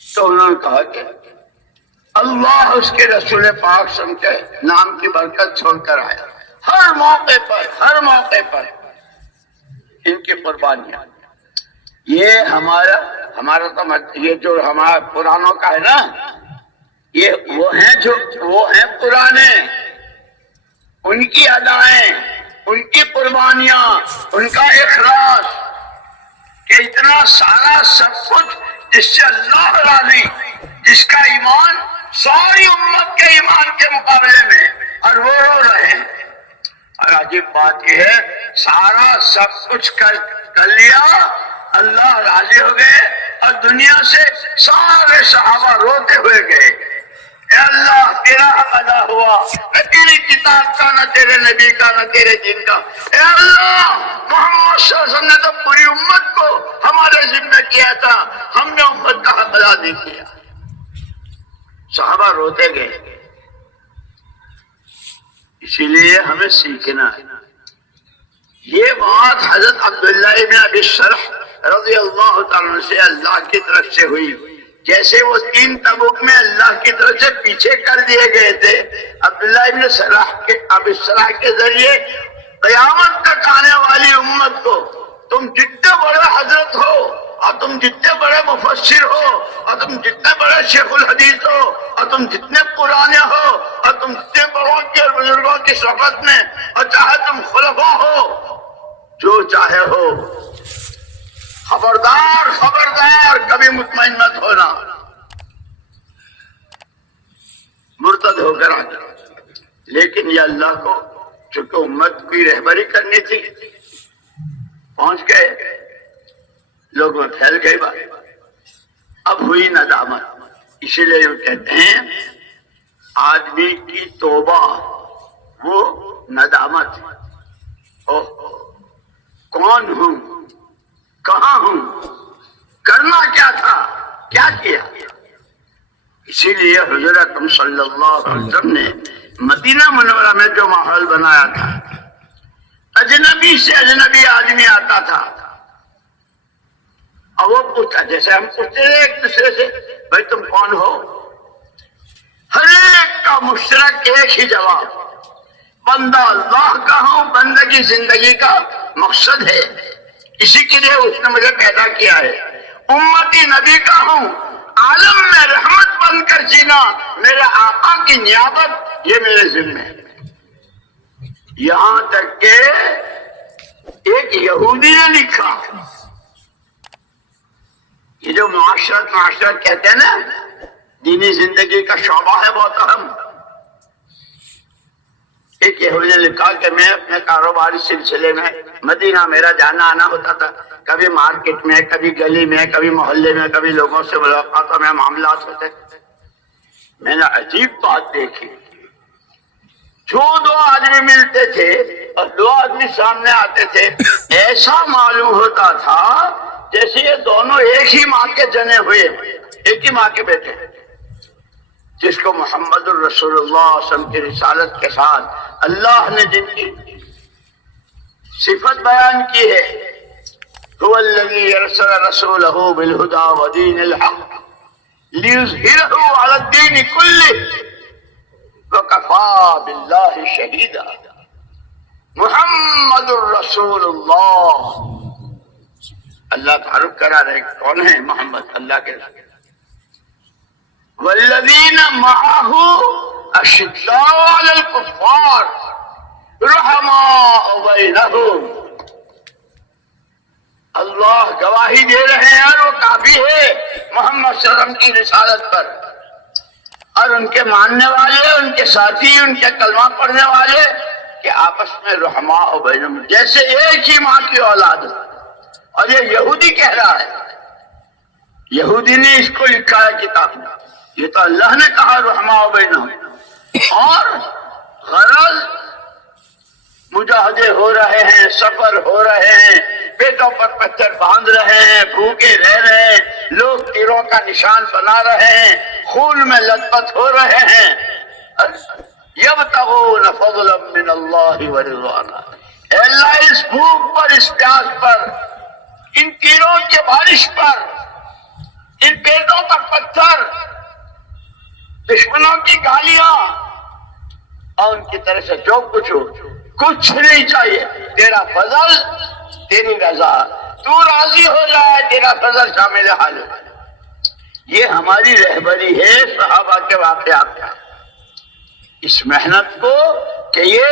تو انہوں نے کہا کہ اللہ اس کے رسول پاک سن کے نام کی برکت چھوڑ کر آیا، ہر موقع پر ان کی قربانیاں۔ یہ ہمارا تو یہ جو ہمارا پرانوں کا ہے نا، یہ وہ ہیں پرانے، ان کی ادائیں، ان کی قربانیاں، ان کا اخلاص، کہ اتنا سارا سب کچھ جس سے اللہ راضی، جس کا ایمان ساری امت کے ایمان کے مقابلے میں، اور وہ رو رہے ہیں۔ اور عجیب بات یہ ہے سارا سب کچھ کر لیا، اللہ راضی ہو گئے، اور دنیا سے سارے صحابہ روتے ہوئے گئے، اے اللہ تیرا حق ادا ہوا، نہ تیری کتاب کا، نہ تیرے نبی کا، نہ تیرے دین کا۔ اے اللہ محمد صلی اللہ علیہ وسلم نے تو پوری امت کو ہمارے ذمہ کیا تھا، ہم نے امت کا حق ادا نہیں کیا۔ صحابہ روتے گئے۔ اسی لیے ہمیں سیکھنا ہے۔ یہ بات حضرت عبداللہ ابن ابی سرح رضی اللہ تعالیٰ سے اللہ کی طرف سے ہوئی، جیسے وہ 3 تبوک میں اللہ کی طرف سے پیچھے کر دیے گئے تھے۔ عبداللہ ابن ابی سرح کے ذریعے قیامت تک آنے والی امت کو تم جتنے بڑے حضرت ہو، اور تم جتنے بڑے مفسر ہو، اور تم جتنے بڑے شیخ الحدیث ہو، اور تم جتنے پرانے ہو، اور تم جتنے بڑوں کی اور بزرگوں کی صحبت میں، اور چاہے تم خلفاء ہو، جو چاہے ہو، خبردار کبھی مطمئن مت ہونا، مرتد ہو کر آ جانا۔ لیکن یہ اللہ کو چونکہ امت کی رہبری کرنی تھی، پہنچ گئے، لوگ میں پھیل گئی بات، اب ہوئی ندامت۔ اسی لیے وہ کہتے ہیں آدمی کی توبہ وہ ندامت، کون ہوں، کہاں ہوں، کرنا کیا تھا، کیا کیا؟ اسی لیے حضور اکرم صلی اللہ علیہ وسلم نے مدینہ منورہ میں جو ماحول بنایا تھا، اجنبی سے اجنبی آدمی آتا تھا اور وہ پوچھا، جیسے ہم پوچھتے ہیں ایک دوسرے سے بھائی تم کون ہو، ہر ایک کا مشترک ایک ہی جواب، بندہ اللہ کا ہوں، بندگی زندگی کا مقصد ہے، اسی کے لیے اس نے مجھے پیدا کیا ہے، امتی نبی کا ہوں، عالم میں رحمت بن کر جینا میرے آقا کی نیابت یہ میرے ذمہ ہے۔ یہاں تک کہ ایک یہودی نے لکھا، یہ جو معاشرت کہتے ہیں نا، دینی زندگی کا شعبہ ہے بہت اہم، ایک یہودی نے لکھا کہ میں اپنے کاروباری سلسلے میں مدینہ میرا جانا آنا ہوتا تھا، کبھی مارکیٹ میں، کبھی گلی میں، کبھی محلے میں، کبھی لوگوں سے ملاقاتوں میں معاملات ہوتے، میں نے عجیب بات دیکھی، جو دو آدمی ملتے تھے اور دو آدمی سامنے آتے تھے، ایسا معلوم ہوتا تھا جیسے یہ دونوں ایک ہی ماں کے جنے ہوئے، ایک ہی ماں کے بیٹے، جس کو محمد الرسول اللہ صلی اللہ علیہ وسلم کی رسالت کے ساتھ اللہ نے جن کی صفت بیان کی ہے، هو الذی ارسل رسولہ بالہدی ودین الحق لیظہرہ علی الدین کلہ وکفی باللہ شہیدا۔ محمد الرسول اللہ، اللہ تعارف کرا رہے کون ہے؟ محمد، اللہ کے رسول۔ والذین معہ اشداء علی الکفار رحماء بینہم، اللہ گواہی دے رہے ہیں اور وہ کافی ہے محمد صلی اللہ علیہ وسلم کی رسالت پر، اور ان کے ماننے والے، ان کے ساتھی، ان کے کلمہ پڑھنے والے کہ آپس میں رحماء بینہم، جیسے ایک ہی ماں کی اولاد۔ اور یہ یہودی کہہ رہا ہے، یہودی نے اس کو لکھا ہے کتاب میں، یہ تو اللہ نے کہا رحماء بینہم، اور غرض مجاہدے ہو رہے ہیں، سفر ہو رہے ہیں، پیٹوں پر پتھر باندھ رہے ہیں، بھوکے رہ رہے ہیں، لوگ تیروں کا نشان بنا رہے ہیں، خون میں لت پت ہو رہے ہیں، یبتغون فضلا من اللہ ورضوانا، اے اللہ اس بھوک پر، اس پیاس پر، ان تیروں کے بارش پر، ان پیٹوں پر پتھر، دشمنوں کی گالیاں اور ان کی طرف سے جو کچھ ہو، کچھ نہیں چاہیے، تیرا فضل، تیری رضا، تو راضی ہو جائے، تیرا فضل شامل حال ہو جائے۔ یہ ہماری رہبری ہے صحابہ کے واقعات کا، اس محنت کو کہ یہ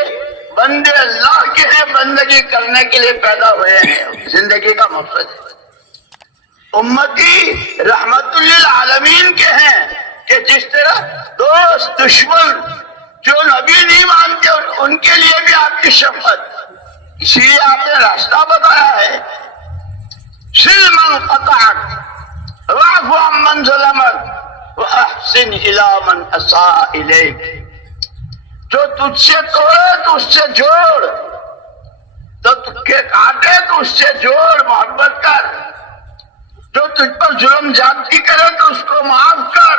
بندے اللہ کے ہیں، بندگی کرنے کے لیے پیدا ہوئے ہیں، زندگی کا مقصد ہے، امتی رحمت للعالمین کے ہیں، کہ جس طرح دوست دشمن جو نبی نہیں مانتے ان کے لیے بھی آپ کی شفقت، اسی لیے آپ نے راستہ بتایا ہے، سل من قطعک واعف عن من ظلمک واحسن الی من اساء الیک، جو تجھ سے توڑے تو اس سے جوڑ، جو تجھ کے کاٹے تو اس سے جوڑ، محبت کر، جو تجھ پر ظلم زیادتی کرے تو اس کو معاف کر،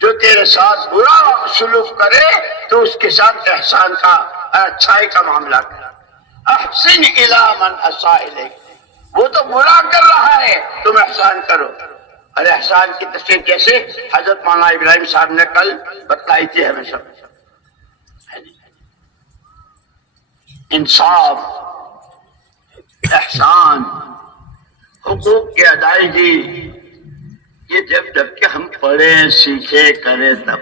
جو تیرے ساتھ برا سلوک کرے تو اس کے ساتھ احسان کا، اچھائی کا معاملہ کر، احسن الی من اساء الیک، وہ تو برا کر رہا ہے تم احسان کرو۔ اور احسان کی تشریح کیسے حضرت مولانا ابراہیم صاحب نے کل بتلائی تھی ہمیں سب، انصاف، احسان، حقوق کی ادائیگی، یہ جب کہ ہم پڑھیں، سیکھے، کریں تب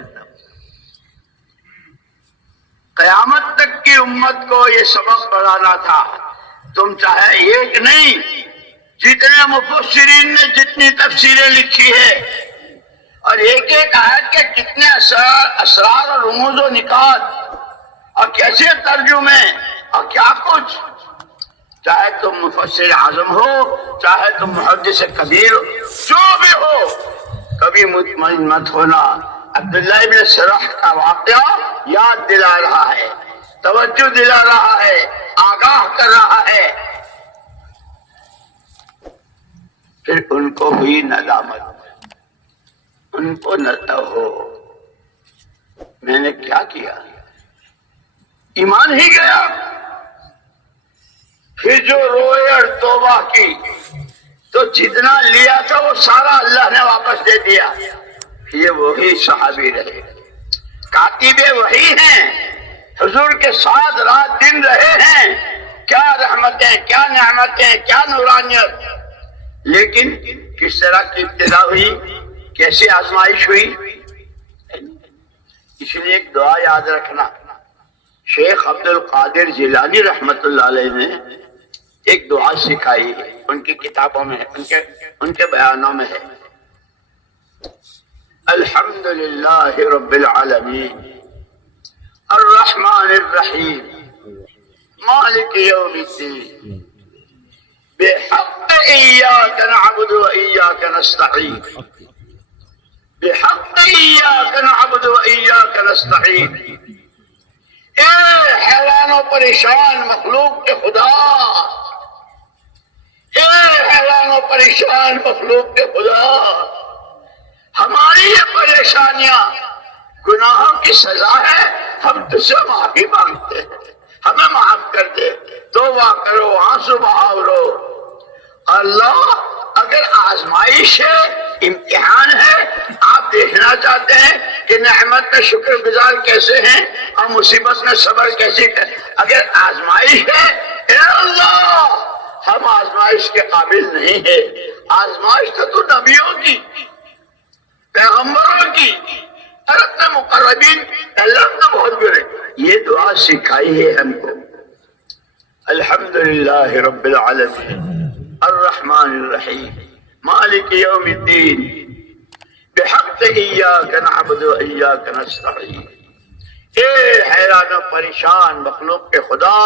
قیامت تک کی امت کو یہ سبق پڑھانا تھا۔ تم چاہے ایک نہیں، جتنے مفسرین نے جتنی تفسیریں لکھی ہے اور ایک ایک آیت کے کتنے اسرار اور رموز و نکات اور کیسے ترجمے اور کیا کچھ، چاہے تم مفسر اعظم ہو، چاہے تم محدث کبیر ہو، جو بھی ہو، کبھی مطمئن مت ہونا۔ عبداللہ ابن سرح کا واقعہ یاد دلا رہا ہے توجہ دلا رہا ہے، آگاہ کر رہا ہے۔ پھر ان کو ہوئی ندامت، ان کو ہو میں نے کیا کیا، ایمان ہی گیا۔ پھر جو روئے اور توبہ کی تو جتنا لیا تھا وہ سارا اللہ نے واپس دے دیا۔ یہ وہی صحابی رہے، کاتب وہی ہیں، حضور کے ساتھ رات دن رہے ہیں۔ کیا رحمتیں، کیا نعمتیں، کیا نورانیت۔ لیکن کس طرح کی ابتدا ہوئی، کیسے آزمائش ہوئی، اس لیے ایک دعا یاد رکھنا۔ شیخ عبد القادر جیلانی رحمت اللہ علیہ نے ایک دعا سکھائی ہے، ان کی کتابوں میں ہے، ان کے بیانوں میں ہے۔ الحمدللہ رب العالمین الرحمن الرحیم مالک یوم الدین بحق ایاک نعبد و ایاک نستعین، بحق ایاک نعبد و ایاک نستعین۔ اے حیران و پریشان مخلوق کے خدا، اے حیران و پریشان مخلوق کے خدا، ہماری یہ پریشانیاں گناہوں کی سزا ہے، ہم تجھ سے معافی مانگتے ہیں، ہمیں معاف کر دے، توبہ کرو، آنسو بہاؤ رو۔ اللہ اگر آزمائش ہے، امتحان ہے، آپ دیکھنا چاہتے ہیں کہ نعمت میں شکر گزار کیسے ہیں اور مصیبت میں صبر کیسے کریں، اگر آزمائش ہے، اے اللہ ہم آزمائش کے قابل نہیں ہے۔ آزمائش تو نبیوں کی، پیغمبروں کی، حضرت مقربین، اللہ تو بہت برے۔ یہ دعا سکھائی ہے ہم کو۔ الحمدللہ رب العالمین الرحمن الرحیم مالک یوم الدین بحق ایاک نعبد و ایاک نستعین۔ اے حیران و پریشان مخلوق کے خدا،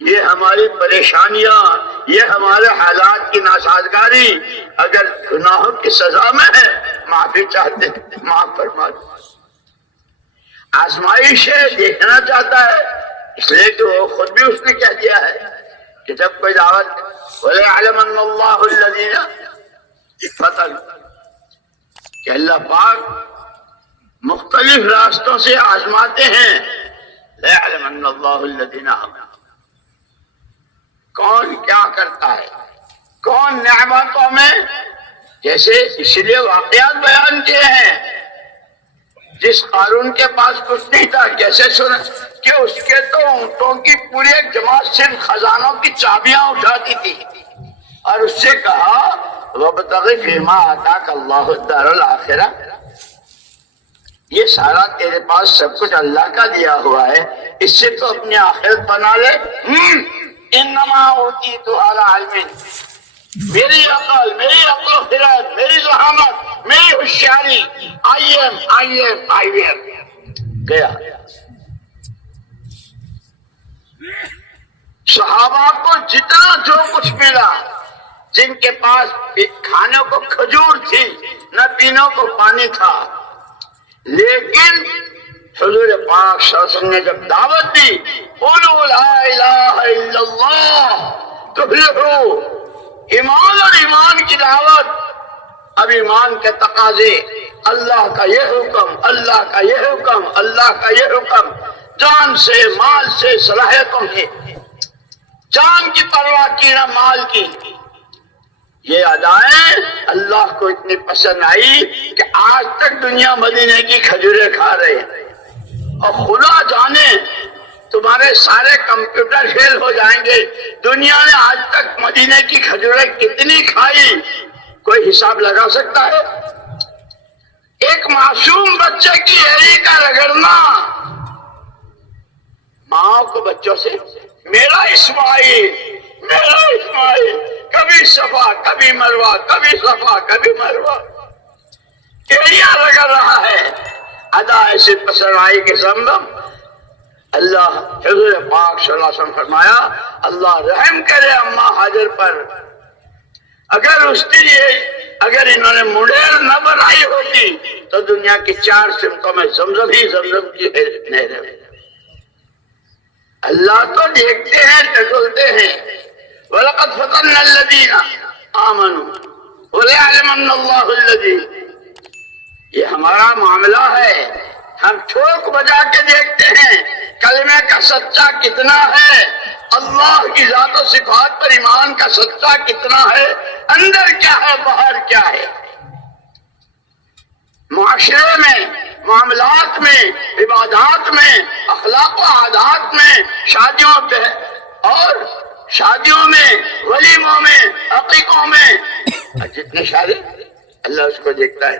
یہ ہماری پریشانیاں، یہ ہمارے حالات کی ناسازگاری اگر گناہوں کی سزا میں ہے، معافی چاہتے ہیں، معاف فرما دو۔ آزمائش ہے، دیکھنا چاہتا ہے، اس لیے کہ وہ خود بھی اس نے کہہ دیا ہے کہ جب کوئی دعوت وَلَيَعْلَمَنَّ اللَّهُ الَّذِينَ فَتَنُوا، کہ اللہ پاک مختلف راستوں سے آزماتے ہیں۔ لَيَعْلَمَنَّ اللَّهُ الَّذِينَ آمَنُوا، کون کیا کرتا ہے، کون نعمتوں میں، جیسے اس لیے واقعات بیان کیے ہیں۔ جس قارون کے پاس کچھ نہیں تھا، کیسے سنا کہ اس کے تو اونٹوں کی پوری ایک جماعت صرف خزانوں کی چابیاں اٹھاتی تھی، اور اس سے کہا وَابْتَغِ فِيمَا آتَاكَ اللَّهُ الدَّارَ الْآخِرَةَ، یہ سارا تیرے پاس سب کچھ اللہ کا دیا ہوا ہے، اس سے تو اپنی آخرت بنا لے۔ انما اوتیت علی علم، میری عقل، میری عقل و خرد، میری ذہانت، میری ہوشیاری، آئی ایم گیا۔ صحابہ کو جتنا جو کچھ ملا، جن کے پاس کھانے کو کھجور تھی، نہ پینے کو پانی تھا، لیکن حضور پاک صلی اللہ علیہ وسلم نے جب دعوت دی، قولوا لا الہ الا اللہ تفلحوا، ایمان اور ایمان کی دعوت۔ اب ایمان کے تقاضے، اللہ کا یہ حکم، اللہ کا یہ حکم، اللہ کا یہ حکم، جان سے، مال سے، صلاحیتوں سے، جان کی پرواہ کی نہ مال کی۔ یہ ادائیں اللہ کو اتنی پسند آئی کہ آج تک دنیا مدینے کی کھجوریں کھا رہے ہیں، اور خدا جانے تمہارے سارے کمپیوٹر فیل ہو جائیں گے، دنیا نے آج تک مدینے کی کھجوریں کتنی کھائی، کوئی حساب لگا سکتا ہے؟ ایک معصوم بچے کی ایڑی کا رگڑنا، ماں کو بچوں سے میرا اسماعیل، میرا اسماعیل، کبھی صفا کبھی مروہ، کبھی صفا کبھی مروہ، ایڑیاں رگڑ رہا ہے۔ ادا ایسی پسند آئی کہ سمجھم اللہ، حضور پاک صلی اللہ علیہ وسلم فرمایا اللہ رحم کرے اماں حاجر پر، اگر اس کے لیے اگر انہوں نے منڈیر نہ بنائی ہوتی تو دنیا کی 4 سمتوں میں زمزم ہی زمزم کی نہریں۔ اللہ تو دیکھتے ہیں، ٹٹولتے ہیں. وَلَقَدْ فَتَنَّا الَّذِينَ آمَنُوا وَلَيَعْلَمَنَّ اللَّهُ الَّذِينَ. یہ ہمارا معاملہ ہے. ہم ٹھوک بجا کے دیکھتے ہیں کلمے کا سچا کتنا ہے، اللہ کی ذات و صفات پر ایمان کا سچا کتنا ہے، اندر کیا ہے باہر کیا ہے. معاشرے میں، معاملات میں، عبادات میں، اخلاق و عادات میں، شادیوں میں، ولیموں میں، عقیقوں میں، جتنے شادی اللہ اس کو دیکھتا ہے.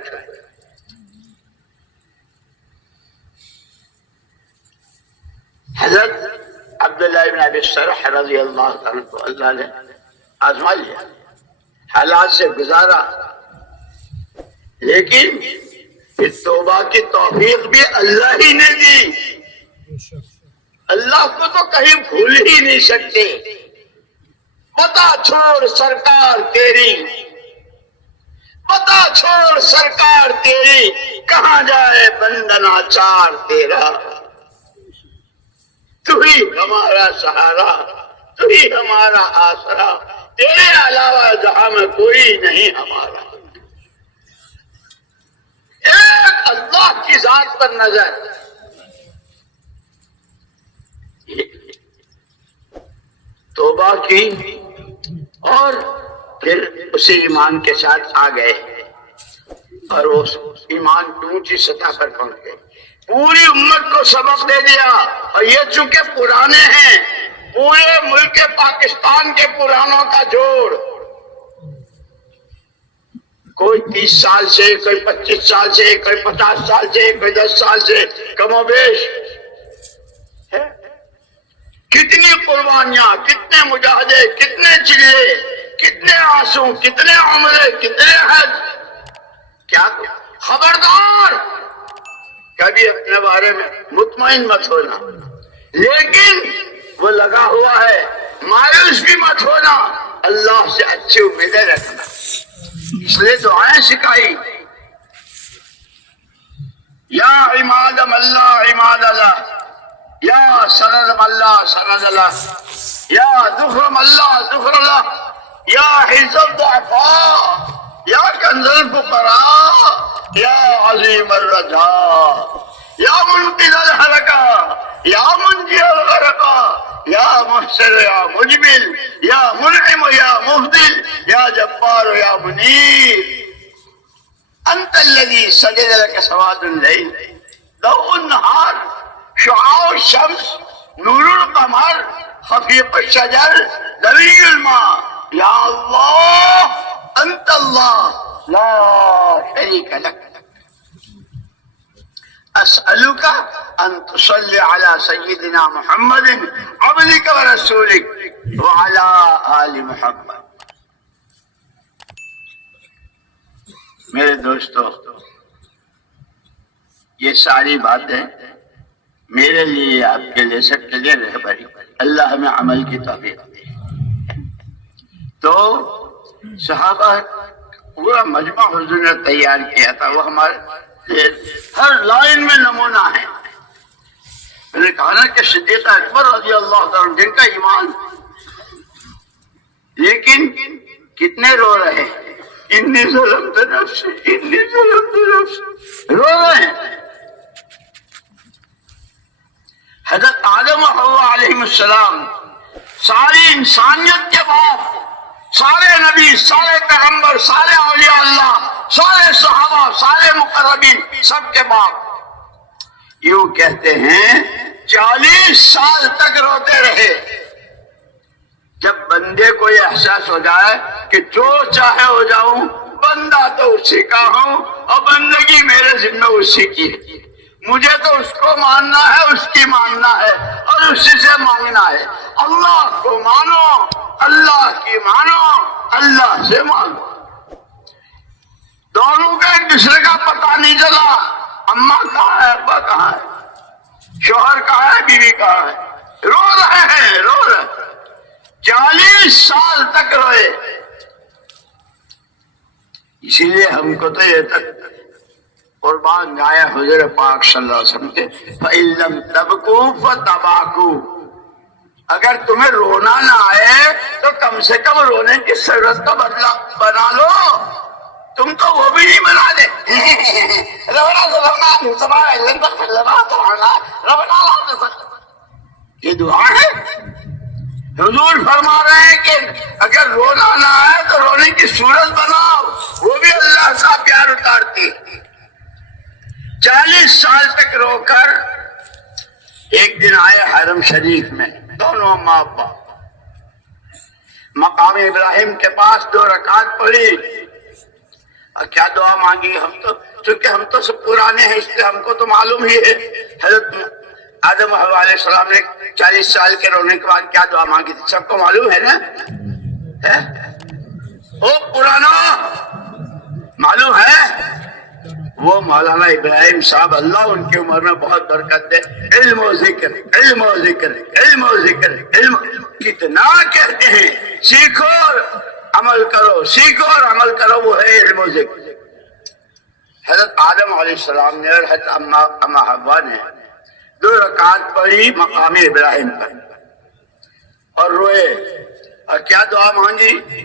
حضرت عبداللہ ابن ابی سرح رضی اللہ عنہ کو اللہ نے آزما لیا، حالات سے گزارا، لیکن پھر توبہ کی توفیق بھی اللہ ہی نے دی. اللہ کو تو کہیں بھول ہی نہیں سکتے. بتا چھوڑ سرکار تیری، بتا چھوڑ سرکار تیری، کہاں جائے بندنا چار تیرا. تو ہی ہمارا سہارا، تو ہی ہمارا آسرا، تیرے علاوہ جہاں میں کوئی نہیں ہمارا. ایک اللہ کی ذات پر نظر. توبہ کی اور پھر اسی ایمان کے ساتھ آ گئے اور وہ ایمان کی اونچی سطح پر پہنچ گئے. پوری امت کو سبق دے دیا. اور یہ چونکہ پرانے ہیں، پورے ملک پاکستان کے پرانوں کا جوڑ، کوئی 30 سال سے، کوئی 25 سال سے، کوئی 50 سال سے، کوئی 10 سال سے، کم و بیش ہے. کتنی قربانیاں، کتنے مجاہدے، کتنے چلے، کتنے آنسو، کتنے عمرے، کتنے حج. کیا خبردار کبھی اپنے بارے میں مطمئن مت ہونا، لیکن وہ لگا ہوا ہے. مایوس بھی مت ہونا، اللہ سے اچھی امیدیں رکھنا. اس لیے دعائیں سکھائی. یا عماد اللہ عماد اللہ، یا سند اللہ سند اللہ، یا ظفر اللہ ظفر اللہ، یا حفظ الضعفاء، یا کنز الفقراء، یا عظیم الرجاء، یا منقذ الحلقہ، یا منجی الغرقہ، یا محسن یا مجمل، یا منعم یا مفضل، یا جبار یا منیر. انت الذي سجد لك سواد الليل، ضوء النهار، شعاع الشمس، نور القمر، خفيق الشجر، ذوي الماء. یا اللہ انت اللہ لا شریک لك. اسألك ان تصلي على سيدنا محمد عبدك ورسولك وعلى آل محمد. میرے دوستو، یہ ساری باتیں میرے لیے، آپ کے لیے، سب کے لیے رہبری. اللہ ہمیں عمل کی توفیق دے. تو صحابہ پورا مجمع حضور نے تیار کیا تھا، وہ ہمارے ہر لائن میں نمونہ ہے. میں نے کہا نا کہ صدیق اکبر رضی اللہ عنہ جن کا ایمان، لیکن کتنے رو رہے ہیں. انی ظلمت نفسی، انی ظلمت نفسی، رو رہے ہیں. حضرت آدم و حوا علیہ السلام ساری انسانیت کے بعد، سارے نبی، سارے پیغمبر، سارے اولیاء اللہ، سارے صحابہ، سارے مقربین، سب کے بعد یوں کہتے ہیں 40 سال تک روتے رہے. جب بندے کو یہ احساس ہو جائے کہ جو چاہے ہو جاؤں، بندہ تو اسی کا ہوں اور بندگی میرے ذمہ اسی کی ہے، مجھے تو اس کو ماننا ہے، اس کی ماننا ہے اور اسی سے مانگنا ہے. اللہ کو مانو، اللہ کی مانو، اللہ سے مانو. دونوں کا ایک دوسرے کا پتہ نہیں چلا. اماں کہاں ہے، ابا کہاں ہے، شوہر کہاں ہے، بیوی کہاں ہے. رو رہے ہیں، رو رہے ہیں. 40 سال تک روئے. اسی لیے ہم کو تو یہ تک قربان جائے حضور پاک صلی اللہ علیہ وسلم کے فَإِن لَمْ تَبْكُوا فَتَبَاكُوا. اگر تمہیں رونا نہ آئے تو کم سے کم رونے کی ضرورت تو بدلا بنا لو. تم تو وہ بھی نہیں بنا دے. یہ دعا ہے. حضور فرما رہے ہیں کہ اگر رونا نہ آئے تو رونے کی صورت بناؤ، وہ بھی اللہ کا پیار اتارتی. 40 سال تک رو کر ایک دن آئے حرم شریف میں دونوں ماں باپ. مقام ابراہیم کے پاس 2 رکعت پڑھی اور کیا دعا مانگی. چونکہ ہم تو سب پرانے ہیں اس لیے ہم کو تو معلوم ہی ہے. حضرت آدم علیہ السلام نے 40 سال کے رونے کے بعد کیا دعا مانگی تھی، سب کو معلوم ہے نا. وہ پرانا معلوم ہے. وہ مولانا ابراہیم صاحب اللہ ان کی عمر میں بہت برکت دے. علم و ذکر، علم و ذکر، علم و ذکر، علم کتنا کہتے ہیں. سیکھو اور عمل کرو، سیکھو اور عمل کرو، وہ ہے علم و ذکر. حضرت آدم علیہ السلام نے اور حضرت اما حوا نے 2 رکعت پڑھی مقام ابراہیم پر اور روئے. اور کیا دعا مانگی؟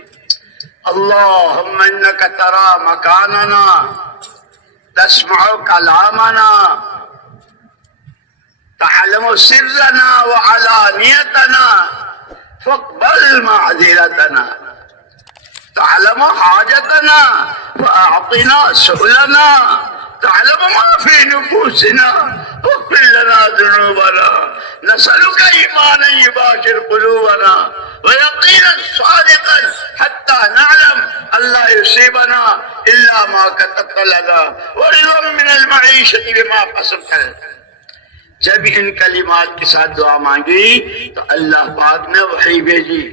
اللہم انک ترا مکاننا تسمع کلامنا تعلم سرنا وعلانیتنا فاقبل معذرتنا تعلم حاجتنا فاعطنا سؤلنا تعلم ما في نفوسنا واغفر لنا ذنوبنا نسألك إيمانا يباشر قلوبنا ويقينا صادقا حتى نعلم ألا يصيبنا إلا ما كتبت لنا ورضا من المعيشة بما قسمت لنا. جب ان کلمات کے ساتھ دعا مانگی تو اللہ پاک نے وحی بھیجی.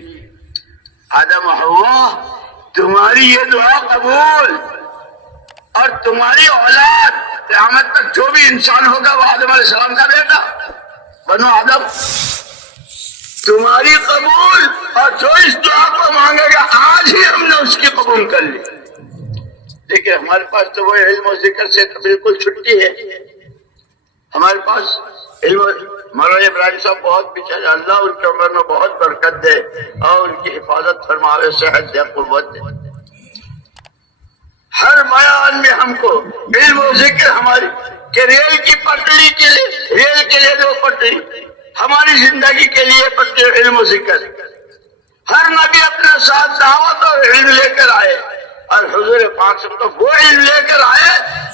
آدم و حوا تمہاری یہ دعا قبول، اور تمہاری اولاد قیامت تک جو بھی انسان ہوگا وہ آدم علیہ السلام کا بیٹا بنو آدم، تمہاری قبول. اور جو اس دعا کو مانگے گا آج ہی ہم نے اس کی قبول کر لی. لیکن ہمارے پاس تو وہ علم و ذکر سے بالکل چھٹی ہے. ہمارے پاس علم مولانا ابراہیم صاحب بہت پیچھے، اللہ ان کی عمر میں بہت برکت دے اور ان کی حفاظت فرماوے، صحت دے، قوت دے. ہر بیان میں ہم کو علم و ذکر ہماری کہ ریل کی پٹری کے لیے، ریل کے لیے 2 پٹری، ہماری زندگی کے لیے پٹری علم و ذکر. ہر نبی اپنے ساتھ دعوت اور علم لے کر آئے، اور حضور پاک صلی اللہ علیہ وسلم وہ علم لے کر آئے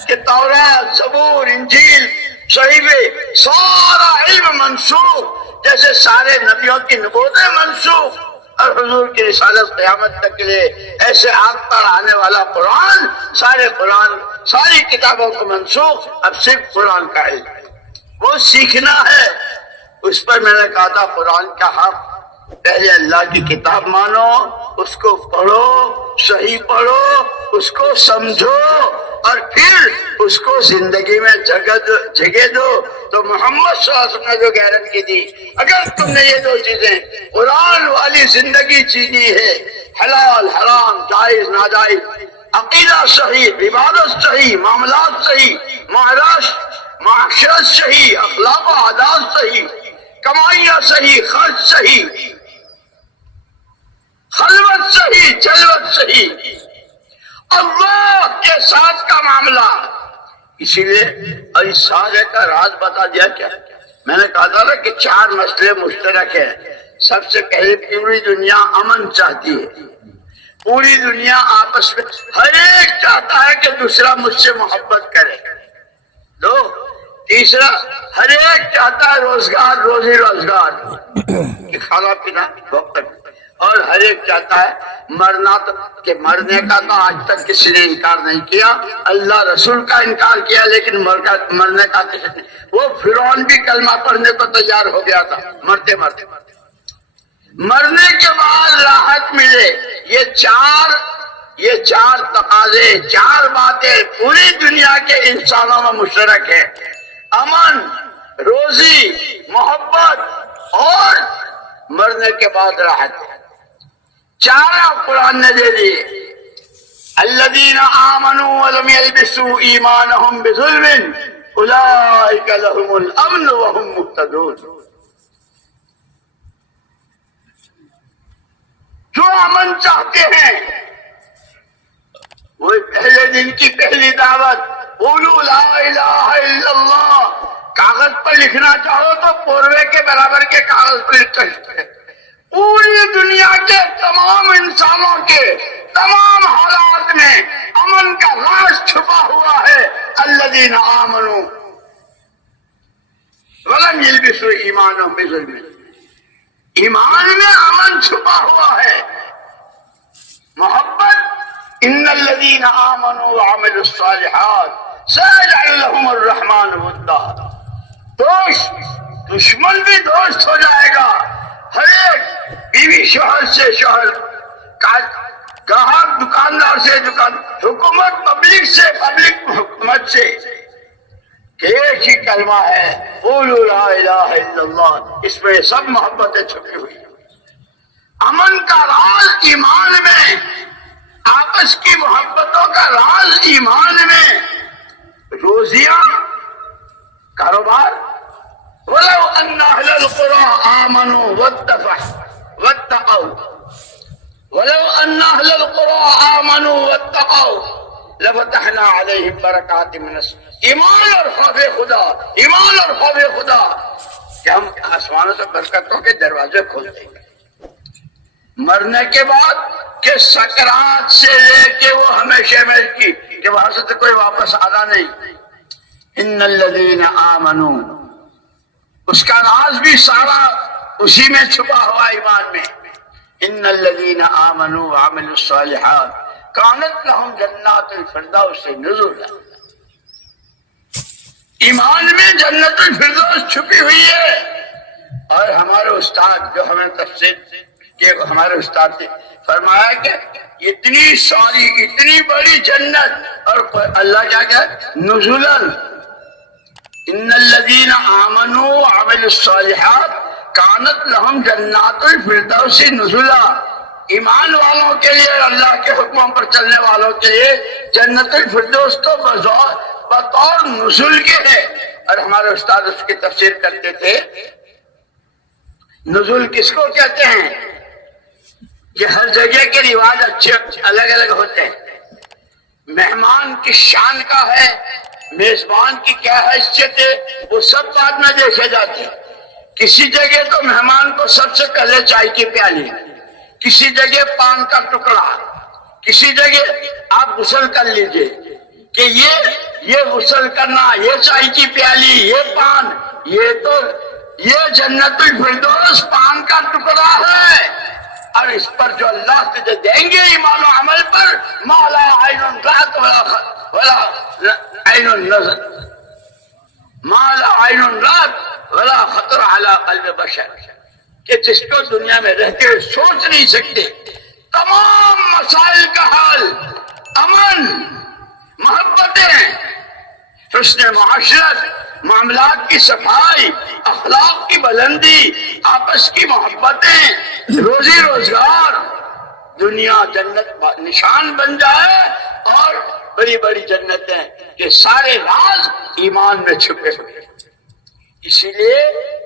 کہ تورات، زبور، انجیل، صحیفے، سارا علم منسوخ، جیسے سارے نبیوں کی نبوتیں منسوخ. اور حضور کی رسالت قیامت تک کے لیے ایسے آگ پر آنے والا قرآن، سارے قرآن، ساری کتابوں کو منسوخ، اب صرف قرآن کا علم وہ سیکھنا ہے. اس پر میں نے کہا تھا قرآن کا حق، پہلے اللہ کی کتاب مانو، اس کو پڑھو، صحیح پڑھو، اس کو سمجھو، اور پھر اس کو زندگی میں جگہ دو. تو محمد صلی اللہ علیہ وسلم نے جو گارنٹی دی، اگر تم نے یہ 2 چیزیں قرآن والی زندگی جینی ہے، حلال حرام، جائز ناجائز، عقیدہ صحیح، عبادت صحیح، معاملات صحیح، معاشرت صحیح، اخلاق و عادات صحیح، کمائیاں صحیح، خرچ صحیح، خلوت صحیح، جلوت صحیح، اللہ کے ساتھ کا معاملہ. اسی لیے اور اس سارے کا راز بتا دیا. کیا میں نے کہا تھا نا کہ 4 مسئلے مشترک ہیں. سب سے پہلے پوری دنیا امن چاہتی ہے، پوری دنیا آپس میں ہر ایک چاہتا ہے کہ دوسرا مجھ سے محبت کرے. 2 تیسرا ہر ایک چاہتا ہے روزگار، روزی روزگار، کہ کھانا پینا وقت، اور ہر ایک چاہتا ہے مرنا. کہ مرنے کا تو آج تک کسی نے انکار نہیں کیا، اللہ رسول کا انکار کیا، لیکن مرنے کا کسی نے. وہ فرعون بھی کلمہ پڑھنے کو تیار ہو گیا تھا مرتے مرتے. مرنے کے بعد راحت ملے، یہ چار تقاضے، 4 باتیں پوری دنیا کے انسانوں میں مشترک ہے: امن، روزی، محبت اور مرنے کے بعد راحت. 4 قرآن نے دے دیے. الذین آمنوا ولم یلبسوا ایمانهم بظلم اولئک لهم الامن وهم مهتدون. جو امن چاہتے ہیں وہ پہلے دن کی پہلی دعوت قولوا لا الہ الا اللہ، کاغذ پر لکھنا چاہو تو پوروے کے برابر کے کاغذ پر لکھ سکتے ہیں۔ پوری دنیا کے تمام انسانوں کے تمام حالات میں امن کا راز چھپا ہوا ہے، الذین آمنوا ولم یلبسوا ایمانہم بظلم، ایمان میں امن چھپا ہوا ہے، محبت۔ ان الذین آمنوا وعملوا الصالحات سيجعل لهم الرحمن ودا، دوست دشمن بھی دوست ہو جائے گا، ہر ایک بیوی شوہر سے شوہر، گاہک دکاندار سے دکان، حکومت پبلک سے، پبلک حکومت سے، کہ ایک ہی کلمہ ہے قولوا لا الہ الا اللہ، اس میں سب محبتیں چھپی ہوئی۔ امن کا راز ایمان میں، آپس کی محبتوں کا راز ایمان میں، روزیاں، کاروبار۔ وَلَوْ أَنَّ أَهْلَ الْقُرَىٰ آمَنُوا وَاتَّقَوْا وَلَوْ أَنَّ أَهْلَ الْقُرَىٰ آمَنُوا وَاتَّقَوْا لَفَتَحْنَا عَلَيْهِمْ بَرَكَاتٍ مِّنَ السَّمَاءِ، ایمان اور خوف خدا، ایمان اور خوف خدا کہ ہم آسمانوں سے برکتوں کے دروازے کھول دیں گے۔ مرنے کے بعد کہ سکرات سے لے کے وہ ہمیشہ میں کی کہ وہاں سے تو کوئی واپس آنا نہیں۔ ان الذین آمنوا، اس کا راز بھی سارا اسی میں چھپا ہوا ایمان میں۔ ان الذین آمنوا وعملوا الصالحات کانت لہم جنات الفردوس نزلا، ایمان میں جنت الفردوس چھپی ہوئی ہے۔ اور ہمارے استاد جو ہمیں تفسیر کہ ہمارے استاد نے فرمایا کہ اتنی ساری اتنی بڑی جنت، اور اللہ کیا کہ نزلاً، ان الذین آمنوا وعملوا الصالحات کانت لہم جنات الفردوس نزلا، ایمان والوں کے لیے، اللہ کے حکموں پر چلنے والوں کے لیے جنت الفردوس تو بطور نزل کے ہے۔ اور ہمارے استاد اس کی تفسیر کرتے تھے، نزول کس کو کہتے ہیں کہ ہر جگہ کے رواج اچھے الگ الگ ہوتے ہیں، مہمان کی شان کا ہے، میزبان کی کیا حیثیت ہے، وہ سب بعد میں دیکھے جاتے ہیں۔ کسی جگہ تو مہمان کو سب سے پہلے چائے کی پیالی، کسی جگہ پان کا ٹکڑا، کسی جگہ آپ غسل کر لیجئے کہ یہ غسل کرنا، یہ چائے کی پیالی، یہ پان، یہ جنت الفردوس پان کا ٹکڑا ہے۔ اور اس پر جو اللہ تجھے دیں گے ایمان و عمل پر، ما لا عین رأت ولا عین نظر، ما لا عین رأت ولا خطر علی قلب بشر، کہ جس کو دنیا میں رہتے ہوئے سوچ نہیں سکتے۔ تمام مسائل کا حل، امن، محبتیں، حسن معاشرت، معاملات کی صفائی، اخلاق کی بلندی، آپس کی محبتیں، روزی روزگار، دنیا جنت نشان بن جائے، اور بڑی بڑی جنتیں کہ سارے راز ایمان میں چھپے ہوئے۔ اسی لیے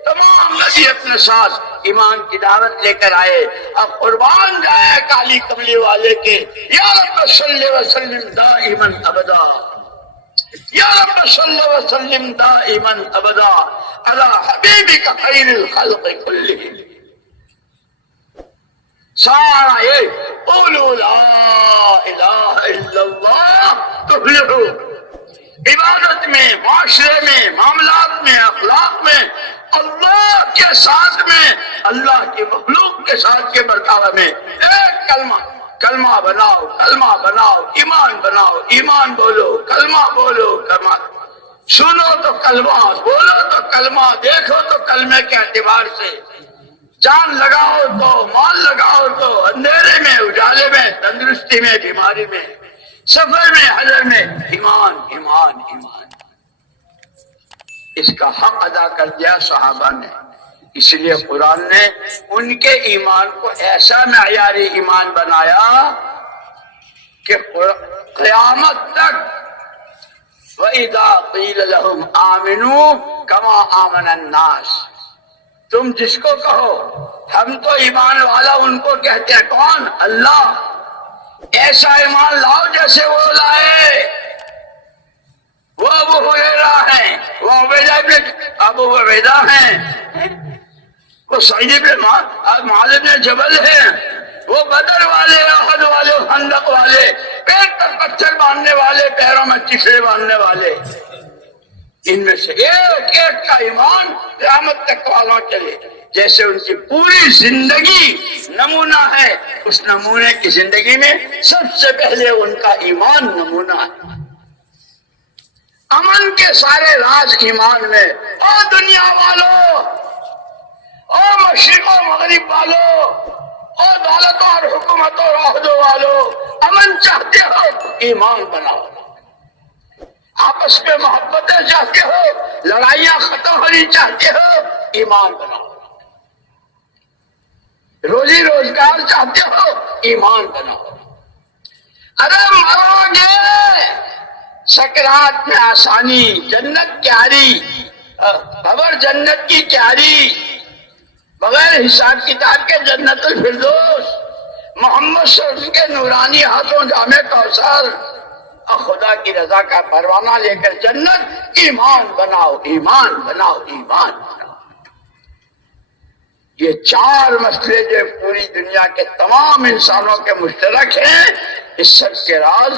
تمام نبی اپنے ساتھ ایمان کی دعوت لے کر آئے۔ اب قربان جائے کالی کملی والے کے، یا رب صلی وسلم دائما ابدا، یا رب صلی وسلم دائما ابدا علی حبیبک خیر الخلق کلہم۔ سارا یہ قولوا لا الہ الا اللہ تفلحوا، عبادت میں، معاشرے میں، معاملات میں، اخلاق میں، اللہ کے ساتھ میں، اللہ کی مخلوق کے ساتھ کے برتاوا میں ایک کلمہ بناؤ، کلمہ بناؤ، ایمان بناؤ، ایمان بولو، کلمہ بولو، کلمہ سنو تو کلمہ، بولو تو کلمہ، دیکھو تو کلمے کے اعتبار سے، جان لگاؤ تو، مال لگاؤ تو، اندھیرے میں، اجالے میں، تندرستی میں، بیماری میں، سفر میں، حضر میں، ایمان ایمان ایمان۔ اس کا حق ادا کر دیا صحابہ نے، اس لیے قرآن نے ان کے ایمان کو ایسا معیاری ایمان بنایا کہ قیامت تک وَإِذَا قِيلَ لَهُمْ آمِنُوا كَمَا آمَنَ النَّاسِ، تم جس کو کہو، ہم تو ایمان والا ان کو کہتے ہیں، کون؟ اللہ۔ ایسا ایمان لاؤ جیسے وہ لائے۔ وہ ابو ہریرہ ہیں، وہ ابو عبیدہ ہیں، وہ سعید بن معاذ بن جبل ہیں، وہ بدر والے، احد والے، خندق والے، پیر پر پتھر باندھنے والے، پیروں میں چیخڑے باندھنے والے، ان میں سے ایک ایک کا ایمان قیامت تک والا چلے، جیسے ان کی پوری زندگی نمونہ ہے، اس نمونے کی زندگی میں سب سے پہلے ان کا ایمان نمونہ ہے۔ امن کے سارے راز ایمان میں۔ او دنیا والو، او مشرق و مغرب والو، او دولت اور حکومت اور عہدوں والو، امن چاہتے ہو ایمان بناؤ، آپس میں محبتیں چاہتے ہو، لڑائیاں ختم ہونی چاہتے ہو، ایمان بناؤ، روزی روزگار چاہتے ہو، ایمان بناؤ۔ ارے مرو گے، سکرات میں آسانی، جنت کیاری، خبر جنت کی کیاری، بغیر حساب کتاب کے جنت الفردوس، محمد صلی اللہ علیہ وسلم کے نورانی ہاتھوں جام کوثر، اور خدا کی رضا کا پروانہ لے کر جنت۔ ایمان بناؤ، ایمان بناؤ، ایمان بناؤ۔ یہ چار مسئلے جو پوری دنیا کے تمام انسانوں کے مشترک ہیں، اس سب کے راز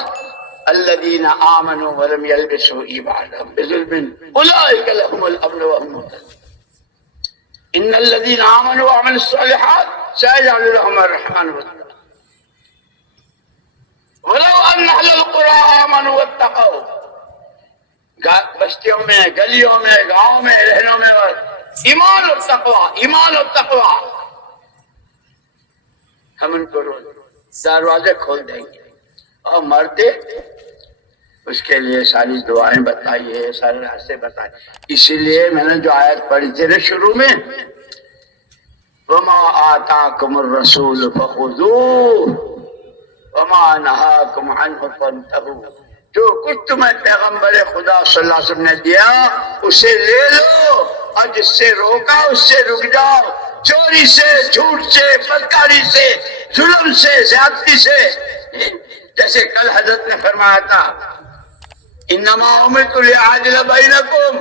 الذین آمنوا ولم یلبسوا ایمانهم بظلم اولئک لهم الامن وهم مهتدون ان الذین آمنوا وعملوا الصالحات سيجعل لهم الرحمن ودا ولو ان اهل القرى آمنوا واتقوا، بستیوں میں، گلیوں میں، گاؤں میں، رہنوں میں ایمان اور تقوی، ایمان اور تقوی، ہم ان کو دروازے کھول دیں گے۔ اور مرد اس کے لیے ساری دعائیں بتائیے، سارے راستے بتائے۔ اسی لیے میں نے جو آیت پڑھی تھی نا شروع میں، وَمَا آتَاكُمُ الرَّسُولُ فَخُذُوهُ وَمَا نَهَاكُمْ عَنْهُ فَانْتَهُوا، جو کچھ تمہیں پیغمبر خدا صلی اللہ علیہ وسلم نے دیا اسے لے لو، اور جس سے روکا اس سے رک جاؤ، چوری سے، جھوٹ سے، بدکاری سے، ظلم سے، زیادتی سے۔ جیسے کل حضرت نے فرمایا تھا انما امرت لأعدل بینکم،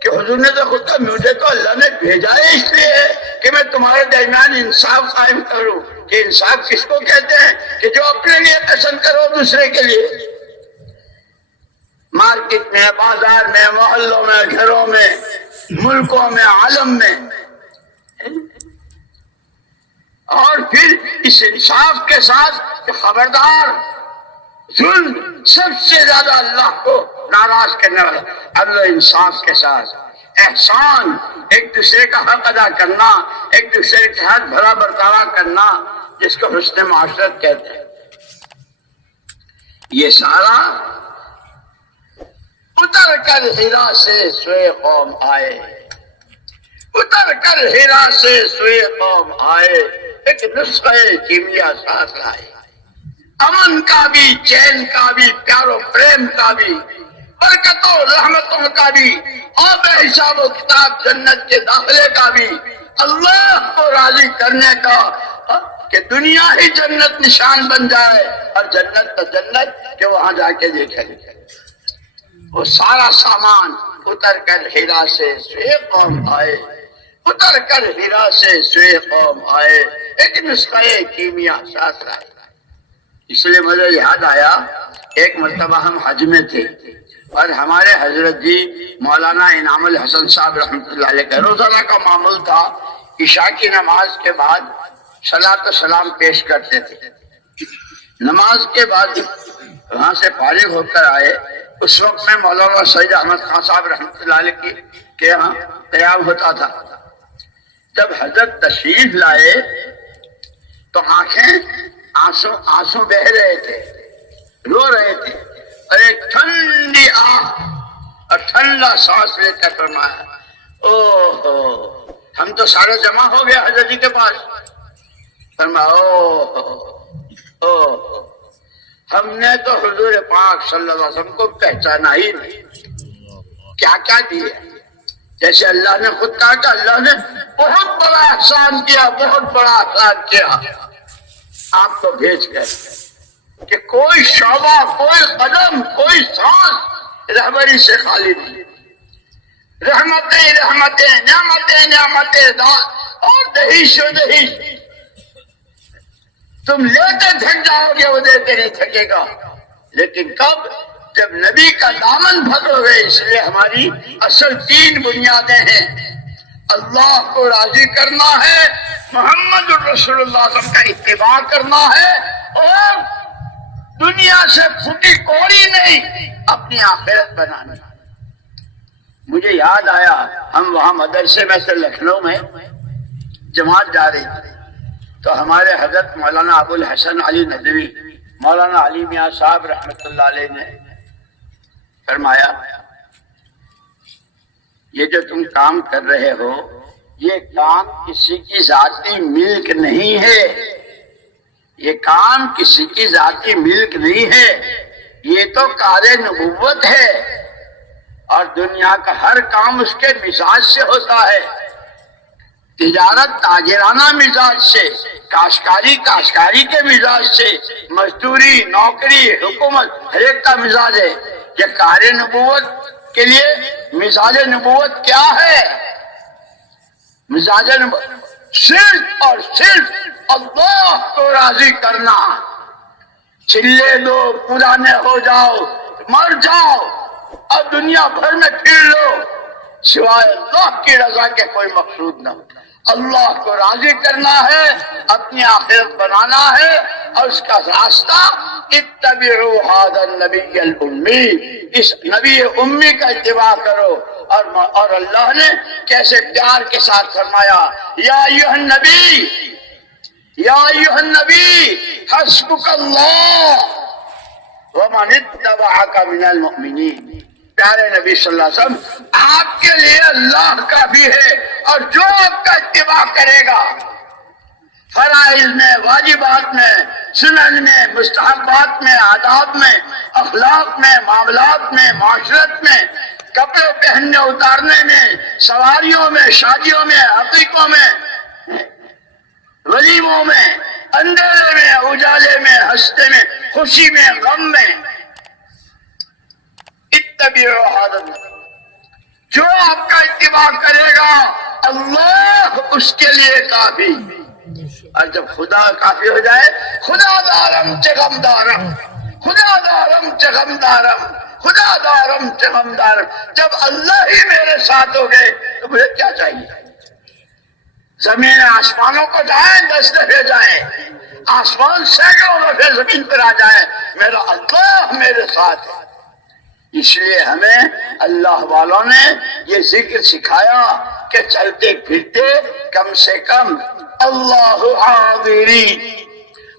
کہ حضور نے تو خود کہا مجھے تو اللہ نے بھیجا ہے اس لیے کہ میں تمہارے درمیان انصاف قائم کروں۔ کہ انصاف کس کو کہتے ہیں؟ کہ جو اپنے لیے پسند کرو دوسرے کے لیے، مارکیٹ میں، بازار میں، محلوں میں، گھروں میں، ملکوں میں، عالم میں۔ اور پھر اس انصاف کے ساتھ خبردار، ظلم سب سے زیادہ اللہ کو ناراض کرنے والا، عدل و انصاف کے ساتھ احسان، ایک دوسرے کا حق ادا کرنا، ایک دوسرے کے ساتھ بھلا برتاوا کرنا، جس کو حسن معاشرت کہتے ہیں۔ یہ سارا اتر کر ہیرا سے سوئے قوم آئے، اتر کر ہیرا سے سوئے قوم آئے، ایک نسخہ کیمیا ساتھ لائے، امن کا بھی، چین کا بھی، پیار و پریم کا بھی، برکت و رحمتوں کا بھی، اور بے حساب و کتاب جنت کے داخلے کا بھی، اللہ کو راضی کرنے کا، کہ دنیا ہی جنت نشان بن جائے، اور جنت تو جنت کہ وہاں جا کے دیکھیں گے۔ وہ سارا سامان اتر کر ہیرا سے سوئے قوم آئے، اتر کر ہیرا سے سوئے قوم آئے، ایک نسخہ کیمیا ساتھ لائے۔ اس لیے مجھے یاد آیا، ایک مرتبہ ہم حج میں تھے، اور ہمارے حضرت جی مولانا انعام الحسن صاحب رحمۃ اللہ علیہ کا روزانہ کا معمول تھا، عشاء کی نماز کے بعد صلاۃ و سلام پیش کرتے تھے۔ نماز کے بعد وہاں سے فارغ ہو کر آئے، اس وقت میں مولانا سید احمد خان صاحب رحمۃ اللہ علیہ کے یہاں قیام ہوتا تھا۔ جب حضرت تشریف لائے تو آنکھیں آنسو بہ رہے تھے، رو رہے تھے، اور ایک ٹھنڈی آہ اور ٹھنڈا سانس لے کر فرمایا، اوہ ہم تو سارے جمع ہو گئے حضرت جی کے پاس۔ فرمایا اوہ ہم نے تو حضور پاک صلی اللہ علیہ وسلم کو پہچانا ہی نہیں، کیا کیا دیے، جیسے اللہ نے خود کہا کہ اللہ نے بہت بڑا احسان کیا، بہت بڑا احسان کیا آپ کو بھیج کر کہ کوئی شعبہ، کوئی قدم، کوئی سانس رہبری سے خالی نہیں، رحمتیں رحمتیں، نعمتیں نعمتیں، اور دہیش و دہیش، تم لیتے تھک جاؤ گے، وہ دیتے نہیں تھکے گا، لیکن کب؟ جب نبی کا دامن پکڑو گے۔ اس لیے ہماری اصل 3 بنیادیں ہیں، اللہ کو راضی کرنا ہے، محمد الرسول اللہ صلی اللہ علیہ وسلم کا اتباع کرنا ہے، اور دنیا سے پھوٹی کوڑی نہیں، اپنی آخرت بنانی۔ مجھے یاد آیا، ہم وہاں مدرسے میں سے لکھنؤ میں جماعت جا رہی تھی، تو ہمارے حضرت مولانا ابو الحسن علی ندوی، مولانا علی میاں صاحب رحمۃ اللہ علیہ نے فرمایا، یہ جو تم کام کر رہے ہو، یہ کام کسی کی ذاتی ملک نہیں ہے، یہ کام کسی کی ذاتی ملک نہیں ہے، یہ تو کار نبوت ہے، اور دنیا کا ہر کام اس کے مزاج سے ہوتا ہے، تجارت تاجرانہ مزاج سے، کاشتکاری کاشتکاری کے مزاج سے، مزدوری نوکری حکومت ہر ایک کا مزاج ہے۔ یہ کار نبوت کے لیے مزاج نبوت کیا ہے؟ مزاج نبوت صرف اور صرف اللہ کو راضی کرنا۔ چلے دو، پرانے ہو جاؤ، مر جاؤ اور دنیا بھر میں پھر لو، سوائے اللہ کی رضا کے کوئی مقصود نہ ہو۔ اللہ کو راضی کرنا ہے، اپنی آخرت بنانا ہے، اور اس کا راستہ اتبعوا ھذا النبی الامی، اس نبی امی کا اتباع کرو۔ اور اللہ نے کیسے پیار کے ساتھ فرمایا، یا ایھا النبی، یا ایھا النبی حسبک اللہ ومن اتبعک من المؤمنین۔ پیارے نبی صلی اللہ علیہ وسلم، آپ کے لیے اللہ کافی ہے، اور جو آپ کا اتباع کرے گا، فرائض میں، واجبات میں، سنن میں، مستحبات میں، آداب میں، اخلاق میں، معاملات میں، معاشرت میں، کپڑے پہننے اتارنے میں، سواریوں میں، شادیوں میں، عقیقوں میں، ولیموں میں، اندھیرے میں، اجالے میں، ہنستے میں، خوشی میں، غم میں، اتبعوا ھذا النبی، جو آپ کا اتباع کرے گا اللہ اس کے لیے کافی۔ اور جب خدا کافی ہو جائے، خدا دارم چغم دارم، خدا دارم چغم دارم، خدا دارم چغم دارم، جب اللہ ہی میرے ساتھ ہو گئے تو مجھے کیا چاہیے؟ زمین آسمانوں کو جائیں 10 دفعے جائیں، آسمان سینکڑوں دفعے زمین پر آ جائے، میرا اللہ میرے ساتھ ہے۔ اس لیے ہمیں اللہ والوں نے یہ ذکر سکھایا کہ چلتے پھرتے کم سے کم اللہ حاضری،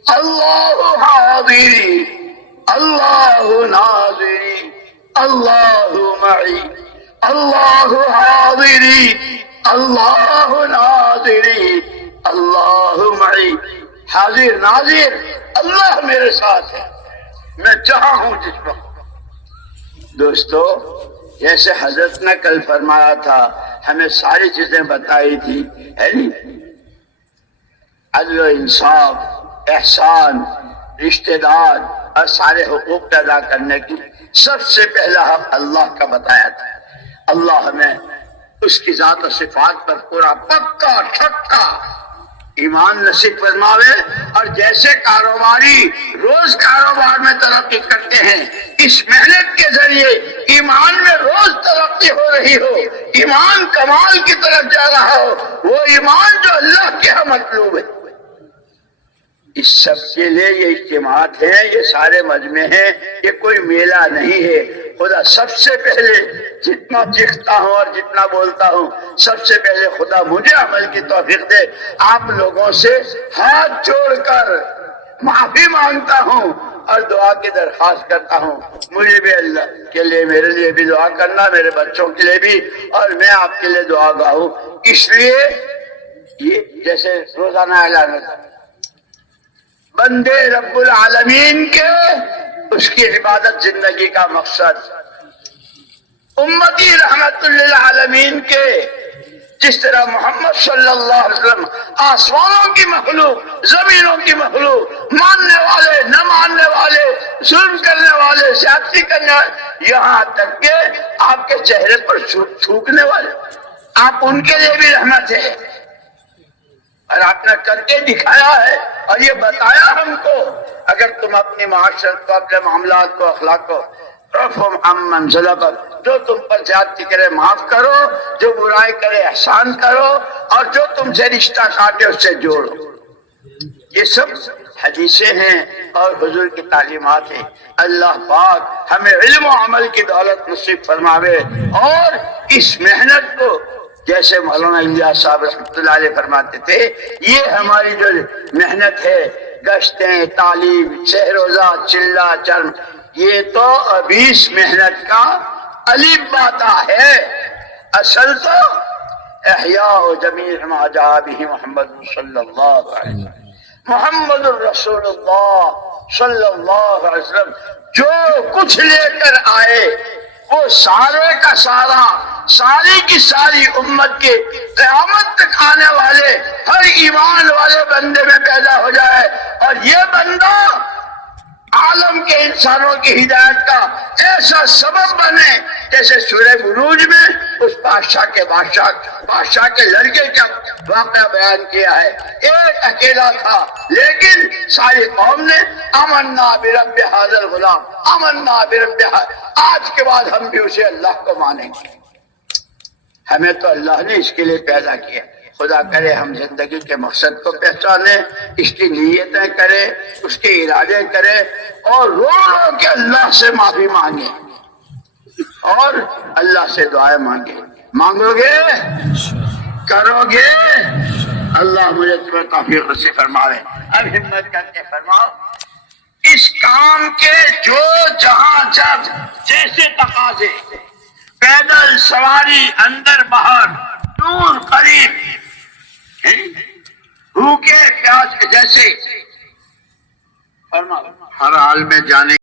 اللہ حاضری، اللہ ناظری، اللہ معی، اللہ حاضری، اللہ ناظری، اللہ معی، حاضر ناظر، اللہ میرے ساتھ ہے، میں جہاں ہوں جس وقت۔ دوستو، جیسے حضرت نے کل فرمایا تھا، ہمیں ساری چیزیں بتائی تھی، ہے نہیں؟ عدل و انصاف، احسان، رشتہ دار اور سارے حقوق ادا کرنے کی سب سے پہلا حق اللہ کا بتایا تھا۔ اللہ ہمیں اس کی ذات و صفات پر پورا پکا ٹھکا ایمان نصیب فرماوے، اور جیسے کاروباری روز کاروبار میں ترقی کرتے ہیں، اس محنت کے ذریعے ایمان میں روز ترقی ہو رہی ہو، ایمان کمال کی طرف جا رہا ہو، وہ ایمان جو اللہ کے ہاں مطلوب ہے۔ اس سب کے لیے یہ اجتماعات ہیں، یہ سارے مجمع ہیں، یہ کوئی میلہ نہیں ہے۔ خدا سب سے پہلے جتنا چیختا ہوں اور جتنا بولتا ہوں، سب سے پہلے خدا مجھے عمل کی توفیق دے۔ آپ لوگوں سے ہاتھ جوڑ کر معافی مانگتا ہوں اور دعا کی درخواست کرتا ہوں، مجھے بھی اللہ کے لیے، میرے لیے بھی دعا کرنا، میرے بچوں کے لیے بھی، اور میں آپ کے لیے دعا گواہ ہوں۔ اس لیے یہ جیسے روزانہ اعلان ہوتا ہے، بندے رب العالمین کے، اس کی عبادت زندگی کا مقصد، امتی رحمت للعالمین کے جس طرح محمد صلی اللہ علیہ وسلم آسمانوں کی مخلوق، زمینوں کی مخلوق، ماننے والے نہ ماننے والے، ظلم کرنے والے، زیادتی کرنے والے، یہاں تک کہ آپ کے چہرے پر تھوکنے والے، آپ ان کے لیے بھی رحمت ہے، اور آپ نے کر کے دکھایا ہے اور یہ بتایا ہم کو، اگر تم اپنی معاشرت کو، اپنے معاملات کو، اخلاق کو رفعوا عمن ظلمک، جو تم پر زیادتی کرے معاف کرو، جو برائی کرے احسان کرو، اور جو تم سے رشتہ کاٹے اس سے جوڑو. یہ سب حدیثیں ہیں اور حضور کی تعلیمات ہیں. اللہ پاک ہمیں علم و عمل کی دولت نصیب فرماوے، اور اس محنت کو جیسے مولانا الیاس صاحب رحمۃ اللہ علیہ فرماتے تھے، یہ ہماری جو محنت ہے، گشتیں، تعلیم، شہ روزہ، چلہ چرم، یہ تو ابھی اس محنت کا الف باتا ہے. اصل تو احیاء جمیع ما جاء به محمد صلی اللہ علیہ وسلم، محمد الرسول اللہ صلی اللہ علیہ وسلم جو کچھ لے کر آئے وہ سارے کا سارا، ساری کی ساری امت کے قیامت تک آنے والے ہر ایمان والے بندے میں پیدا ہو جائے، اور یہ بندہ عالم کے انسانوں کی ہدایت کا ایسا سبب بنے جیسے سورہ بروج میں اس بادشاہ کے لڑکے کا واقعہ بیان کیا ہے. ایک اکیلا تھا لیکن ساری قوم نے آمنا برب ھذا الغلام، آمنا برب، آج کے بعد ہم بھی اسے اللہ کو مانیں گے. ہمیں تو اللہ نے اس کے لیے پیدا کیا. خدا کرے ہم زندگی کے مقصد کو پہچانیں، اس کی نیتیں کریں، اس کے ارادے کریں، اور رو رو کے اللہ سے معافی مانگیں اور اللہ سے دعائیں مانگیں. مانگو گے، کرو گے، اللہ مجھے تمہیں توفیق نصیب فرمائے. اب ہمت کر کے فرماؤ، اس کام کے جو جہاں جب جیسے تقاضے، پیدل سواری، اندر باہر، دور قریب، بھوکے پیاس کے، جیسے فرماؤ ہر حال میں جانے